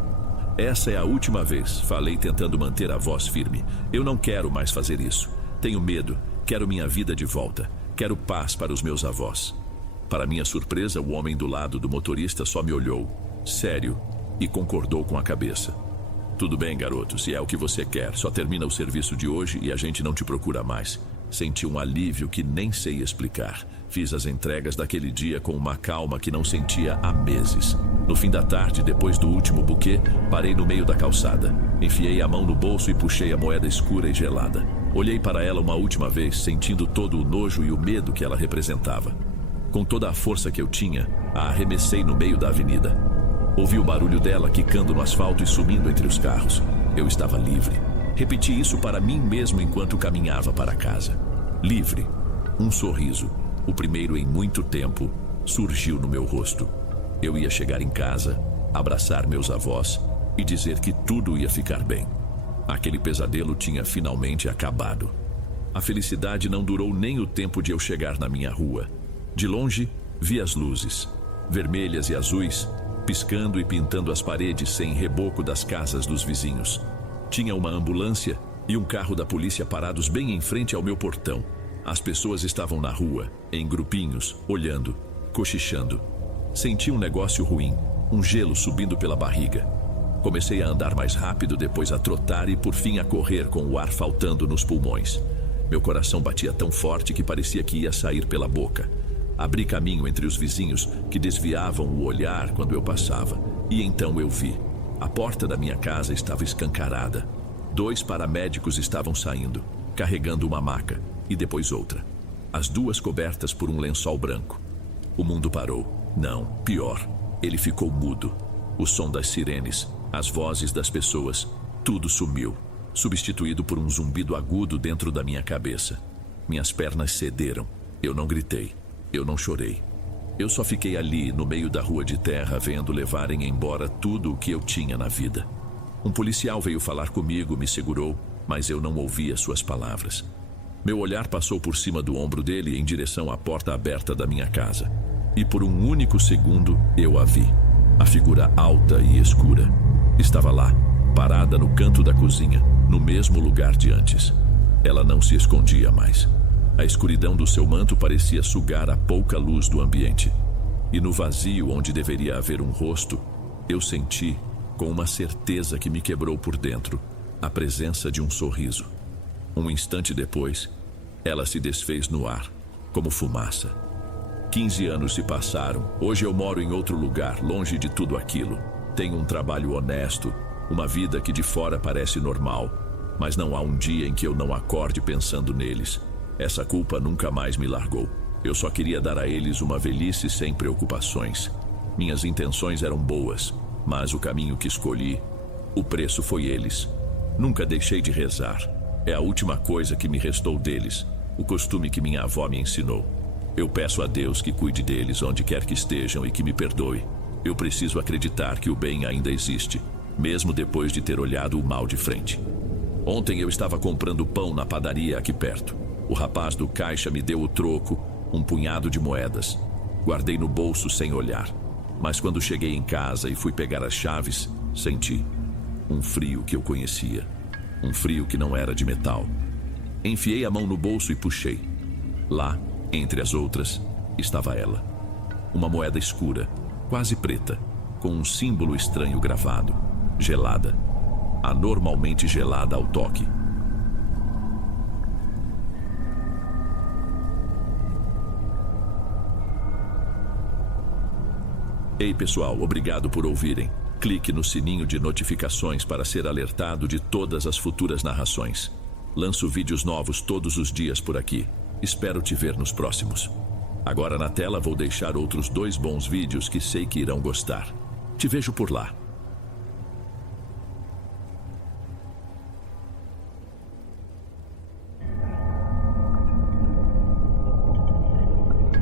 Essa é a última vez, falei tentando manter a voz firme. Eu não quero mais fazer isso. Tenho medo, quero minha vida de volta. Quero paz para os meus avós. Para minha surpresa, o homem do lado do motorista só me olhou, sério, e concordou com a cabeça. Tudo bem, garoto, se é o que você quer. Só termina o serviço de hoje e a gente não te procura mais. Senti um alívio que nem sei explicar. Fiz as entregas daquele dia com uma calma que não sentia há meses. No fim da tarde, depois do último buquê, parei no meio da calçada. Enfiei a mão no bolso e puxei a moeda escura e gelada. Olhei para ela uma última vez, sentindo todo o nojo e o medo que ela representava. Com toda a força que eu tinha, a arremessei no meio da avenida. Ouvi o barulho dela quicando no asfalto e sumindo entre os carros. Eu estava livre. Repeti isso para mim mesmo enquanto caminhava para casa. Livre. Um sorriso, o primeiro em muito tempo, surgiu no meu rosto. Eu ia chegar em casa, abraçar meus avós e dizer que tudo ia ficar bem. Aquele pesadelo tinha finalmente acabado. A felicidade não durou nem o tempo de eu chegar na minha rua. De longe, vi as luzes, vermelhas e azuis, piscando e pintando as paredes sem reboco das casas dos vizinhos. Tinha uma ambulância e um carro da polícia parados bem em frente ao meu portão. As pessoas estavam na rua, em grupinhos, olhando, cochichando. Senti um negócio ruim, um gelo subindo pela barriga. Comecei a andar mais rápido, depois a trotar e por fim a correr com o ar faltando nos pulmões. Meu coração batia tão forte que parecia que ia sair pela boca. Abri caminho entre os vizinhos que desviavam o olhar quando eu passava. E então eu vi. A porta da minha casa estava escancarada. 2 paramédicos estavam saindo, carregando uma maca e depois outra. As duas cobertas por um lençol branco. O mundo parou. Não, pior. Ele ficou mudo. O som das sirenes, as vozes das pessoas, tudo sumiu, substituído por um zumbido agudo dentro da minha cabeça. Minhas pernas cederam. Eu não gritei. Eu não chorei. Eu só fiquei ali, no meio da rua de terra, vendo levarem embora tudo o que eu tinha na vida. Um policial veio falar comigo, me segurou, mas eu não ouvia suas palavras. Meu olhar passou por cima do ombro dele em direção à porta aberta da minha casa. E por um único segundo eu a vi. A figura alta e escura. Estava lá, parada no canto da cozinha, no mesmo lugar de antes. Ela não se escondia mais. A escuridão do seu manto parecia sugar a pouca luz do ambiente. E no vazio onde deveria haver um rosto, eu senti, com uma certeza que me quebrou por dentro, a presença de um sorriso. Um instante depois, ela se desfez no ar, como fumaça. 15 anos se passaram. Hoje eu moro em outro lugar, longe de tudo aquilo. Tenho um trabalho honesto, uma vida que de fora parece normal, mas não há um dia em que eu não acorde pensando neles. Essa culpa nunca mais me largou. Eu só queria dar a eles uma velhice sem preocupações. Minhas intenções eram boas, mas o caminho que escolhi, o preço foi eles. Nunca deixei de rezar. É a última coisa que me restou deles, o costume que minha avó me ensinou. Eu peço a Deus que cuide deles onde quer que estejam e que me perdoe. Eu preciso acreditar que o bem ainda existe, mesmo depois de ter olhado o mal de frente. Ontem eu estava comprando pão na padaria aqui perto. O rapaz do caixa me deu o troco, um punhado de moedas. Guardei no bolso sem olhar. Mas quando cheguei em casa e fui pegar as chaves, senti um frio que eu conhecia. Um frio que não era de metal. Enfiei a mão no bolso e puxei. Lá, entre as outras, estava ela. Uma moeda escura, quase preta, com um símbolo estranho gravado. Gelada. Anormalmente gelada ao toque. Ei pessoal, obrigado por ouvirem. Clique no sininho de notificações para ser alertado de todas as futuras narrações. Lanço vídeos novos todos os dias por aqui. Espero te ver nos próximos. Agora na tela vou deixar outros 2 bons vídeos que sei que irão gostar. Te vejo por lá.